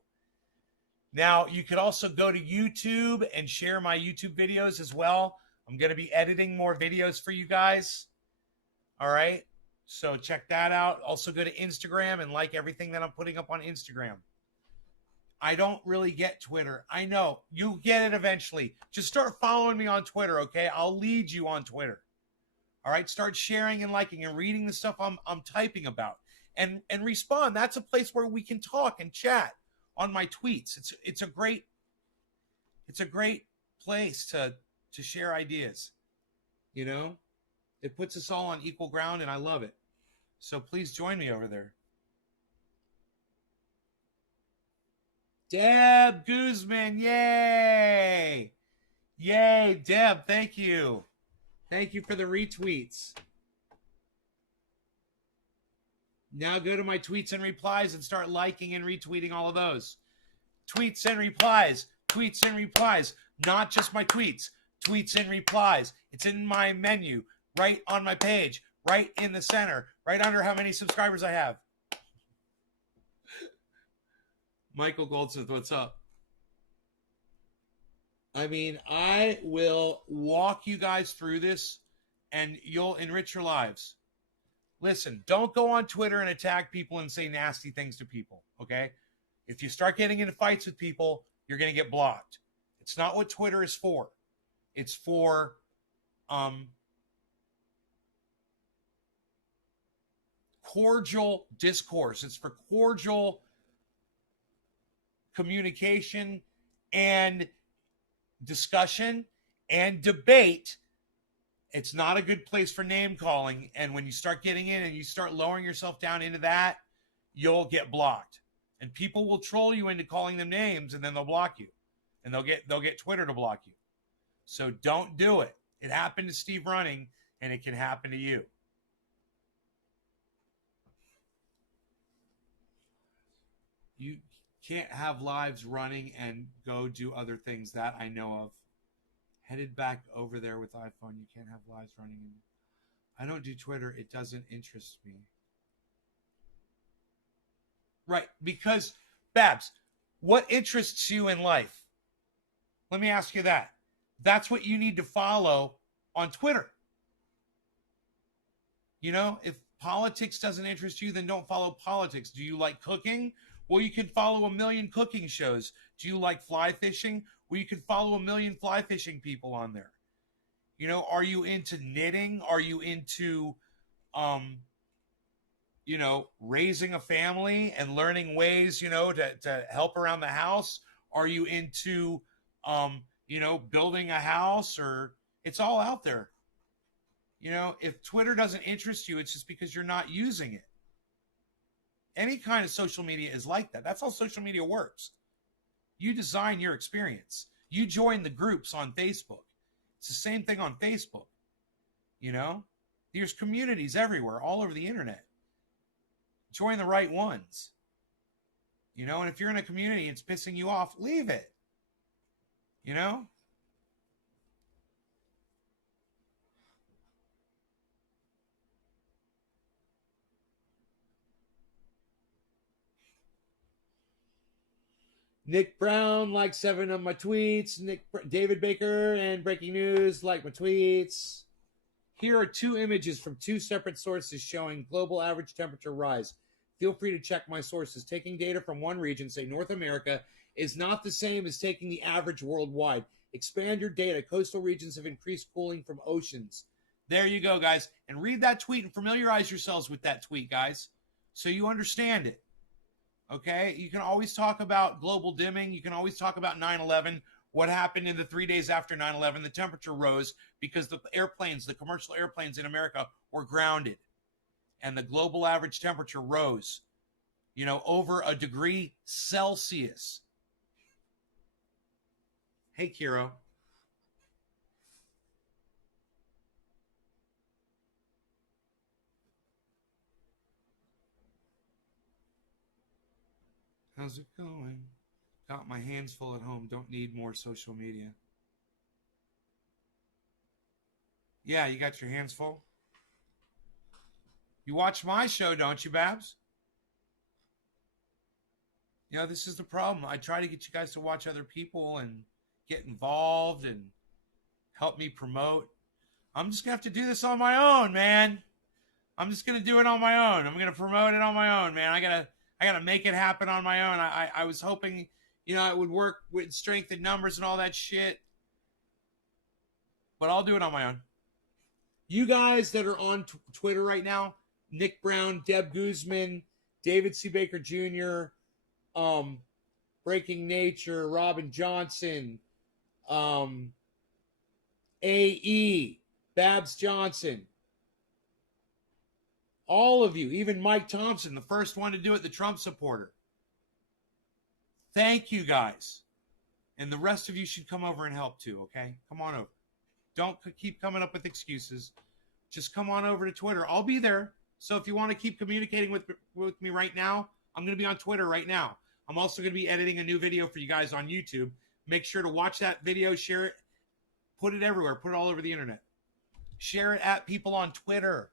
Now, you could also go to YouTube and share my YouTube videos as well. I'm going to be editing more videos for you guys. All right. So check that out. Also go to Instagram and like everything that I'm putting up on Instagram. I don't really get Twitter. I know. You'll get it eventually. Just start following me on Twitter, okay? I'll lead you on Twitter. All right? Start sharing and liking and reading the stuff I'm typing about. And respond. That's a place where we can talk and chat on my tweets. It's a great place to share ideas. You know? It puts us all on equal ground, and I love it. So please join me over there. Deb Guzman, yay! Yay, Deb, thank you. Thank you for the retweets. Now go to my tweets and replies and start liking and retweeting all of those. Tweets and replies, tweets and replies. Not just my tweets, tweets and replies. It's in my menu, right on my page, right in the center, right under how many subscribers I have. Michael Goldsmith, what's up? I mean, I will walk you guys through this and you'll enrich your lives. Listen, don't go on Twitter and attack people and say nasty things to people, okay? If you start getting into fights with people, you're going to get blocked. It's not what Twitter is for. It's for cordial discourse. It's for cordial communication and discussion and debate. It's not a good place for name calling. And when you start getting in and you start lowering yourself down into that, you'll get blocked. And people will troll you into calling them names, and then they'll block you. And they'll get Twitter to block you. So don't do it. It happened to Steve Running, and it can happen to you. You can't have lives running and go do other things. That I know of. Headed back over there with iPhone. You can't have lives running. I don't do Twitter. It doesn't interest me. Right. Because, Babs, what interests you in life? Let me ask you that. That's what you need to follow on Twitter. You know, if politics doesn't interest you, then don't follow politics. Do you like cooking? Well, you can follow a million cooking shows. Do you like fly fishing? Well, you can follow a million fly fishing people on there. You know, are you into knitting? Are you into, raising a family and learning ways, to help around the house? Are you into, building a house? Or it's all out there. You know, if Twitter doesn't interest you, it's just because you're not using it. Any kind of social media is like that. That's how social media works. You design your experience. You join the groups on Facebook. It's the same thing on Facebook. You know, there's communities everywhere, all over the internet. Join the right ones. You know, and if you're in a community and it's pissing you off, leave it. You know? Nick Brown liked 7 of my tweets. David Baker and Breaking News like my tweets. Here are 2 images from 2 separate sources showing global average temperature rise. Feel free to check my sources. Taking data from one region, say North America, is not the same as taking the average worldwide. Expand your data. Coastal regions have increased cooling from oceans. There you go, guys. And read that tweet and familiarize yourselves with that tweet, guys, so you understand it. Okay? You can always talk about global dimming. You can always talk about 9/11. What happened in the 3 days after 9/11? The temperature rose because the airplanes, the commercial airplanes in America, were grounded. And the global average temperature rose, over a degree Celsius. Hey, Kiro. How's it going? Got my hands full at home. Don't need more social media. Yeah, you got your hands full? You watch my show, don't you, Babs? This is the problem. I try to get you guys to watch other people and get involved and help me promote. I'm just going to have to do this on my own, man. I'm just going to do it on my own. I'm going to promote it on my own, man. I got to make it happen on my own. I was hoping, it would work with strength in numbers and all that shit. But I'll do it on my own. You guys that are on Twitter right now, Nick Brown, Deb Guzman, David C. Baker Jr., Breaking Nature, Robin Johnson, AE, Babs Johnson, all of you, even Mike Thompson, the first one to do it, the Trump supporter. Thank you, guys. And the rest of you should come over and help too, okay? Come on over. Don't keep coming up with excuses. Just come on over to Twitter. I'll be there. So if you want to keep communicating with me right now, I'm going to be on Twitter right now. I'm also going to be editing a new video for you guys on YouTube. Make sure to watch that video, share it, put it everywhere, put it all over the internet. Share it at people on Twitter.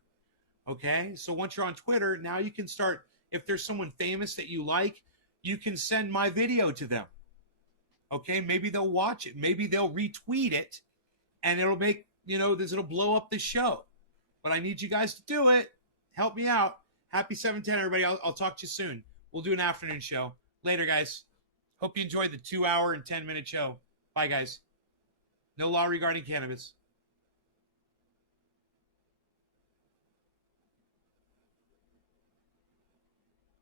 Okay? So once you're on Twitter, now you can start, if there's someone famous that you like, you can send my video to them. Okay? Maybe they'll watch it. Maybe they'll retweet it, and it'll make, it'll blow up the show. But I need you guys to do it. Help me out. Happy 710, everybody. I'll talk to you soon. We'll do an afternoon show. Later, guys. Hope you enjoyed the 2 hour and 10-minute show. Bye, guys. No law regarding cannabis.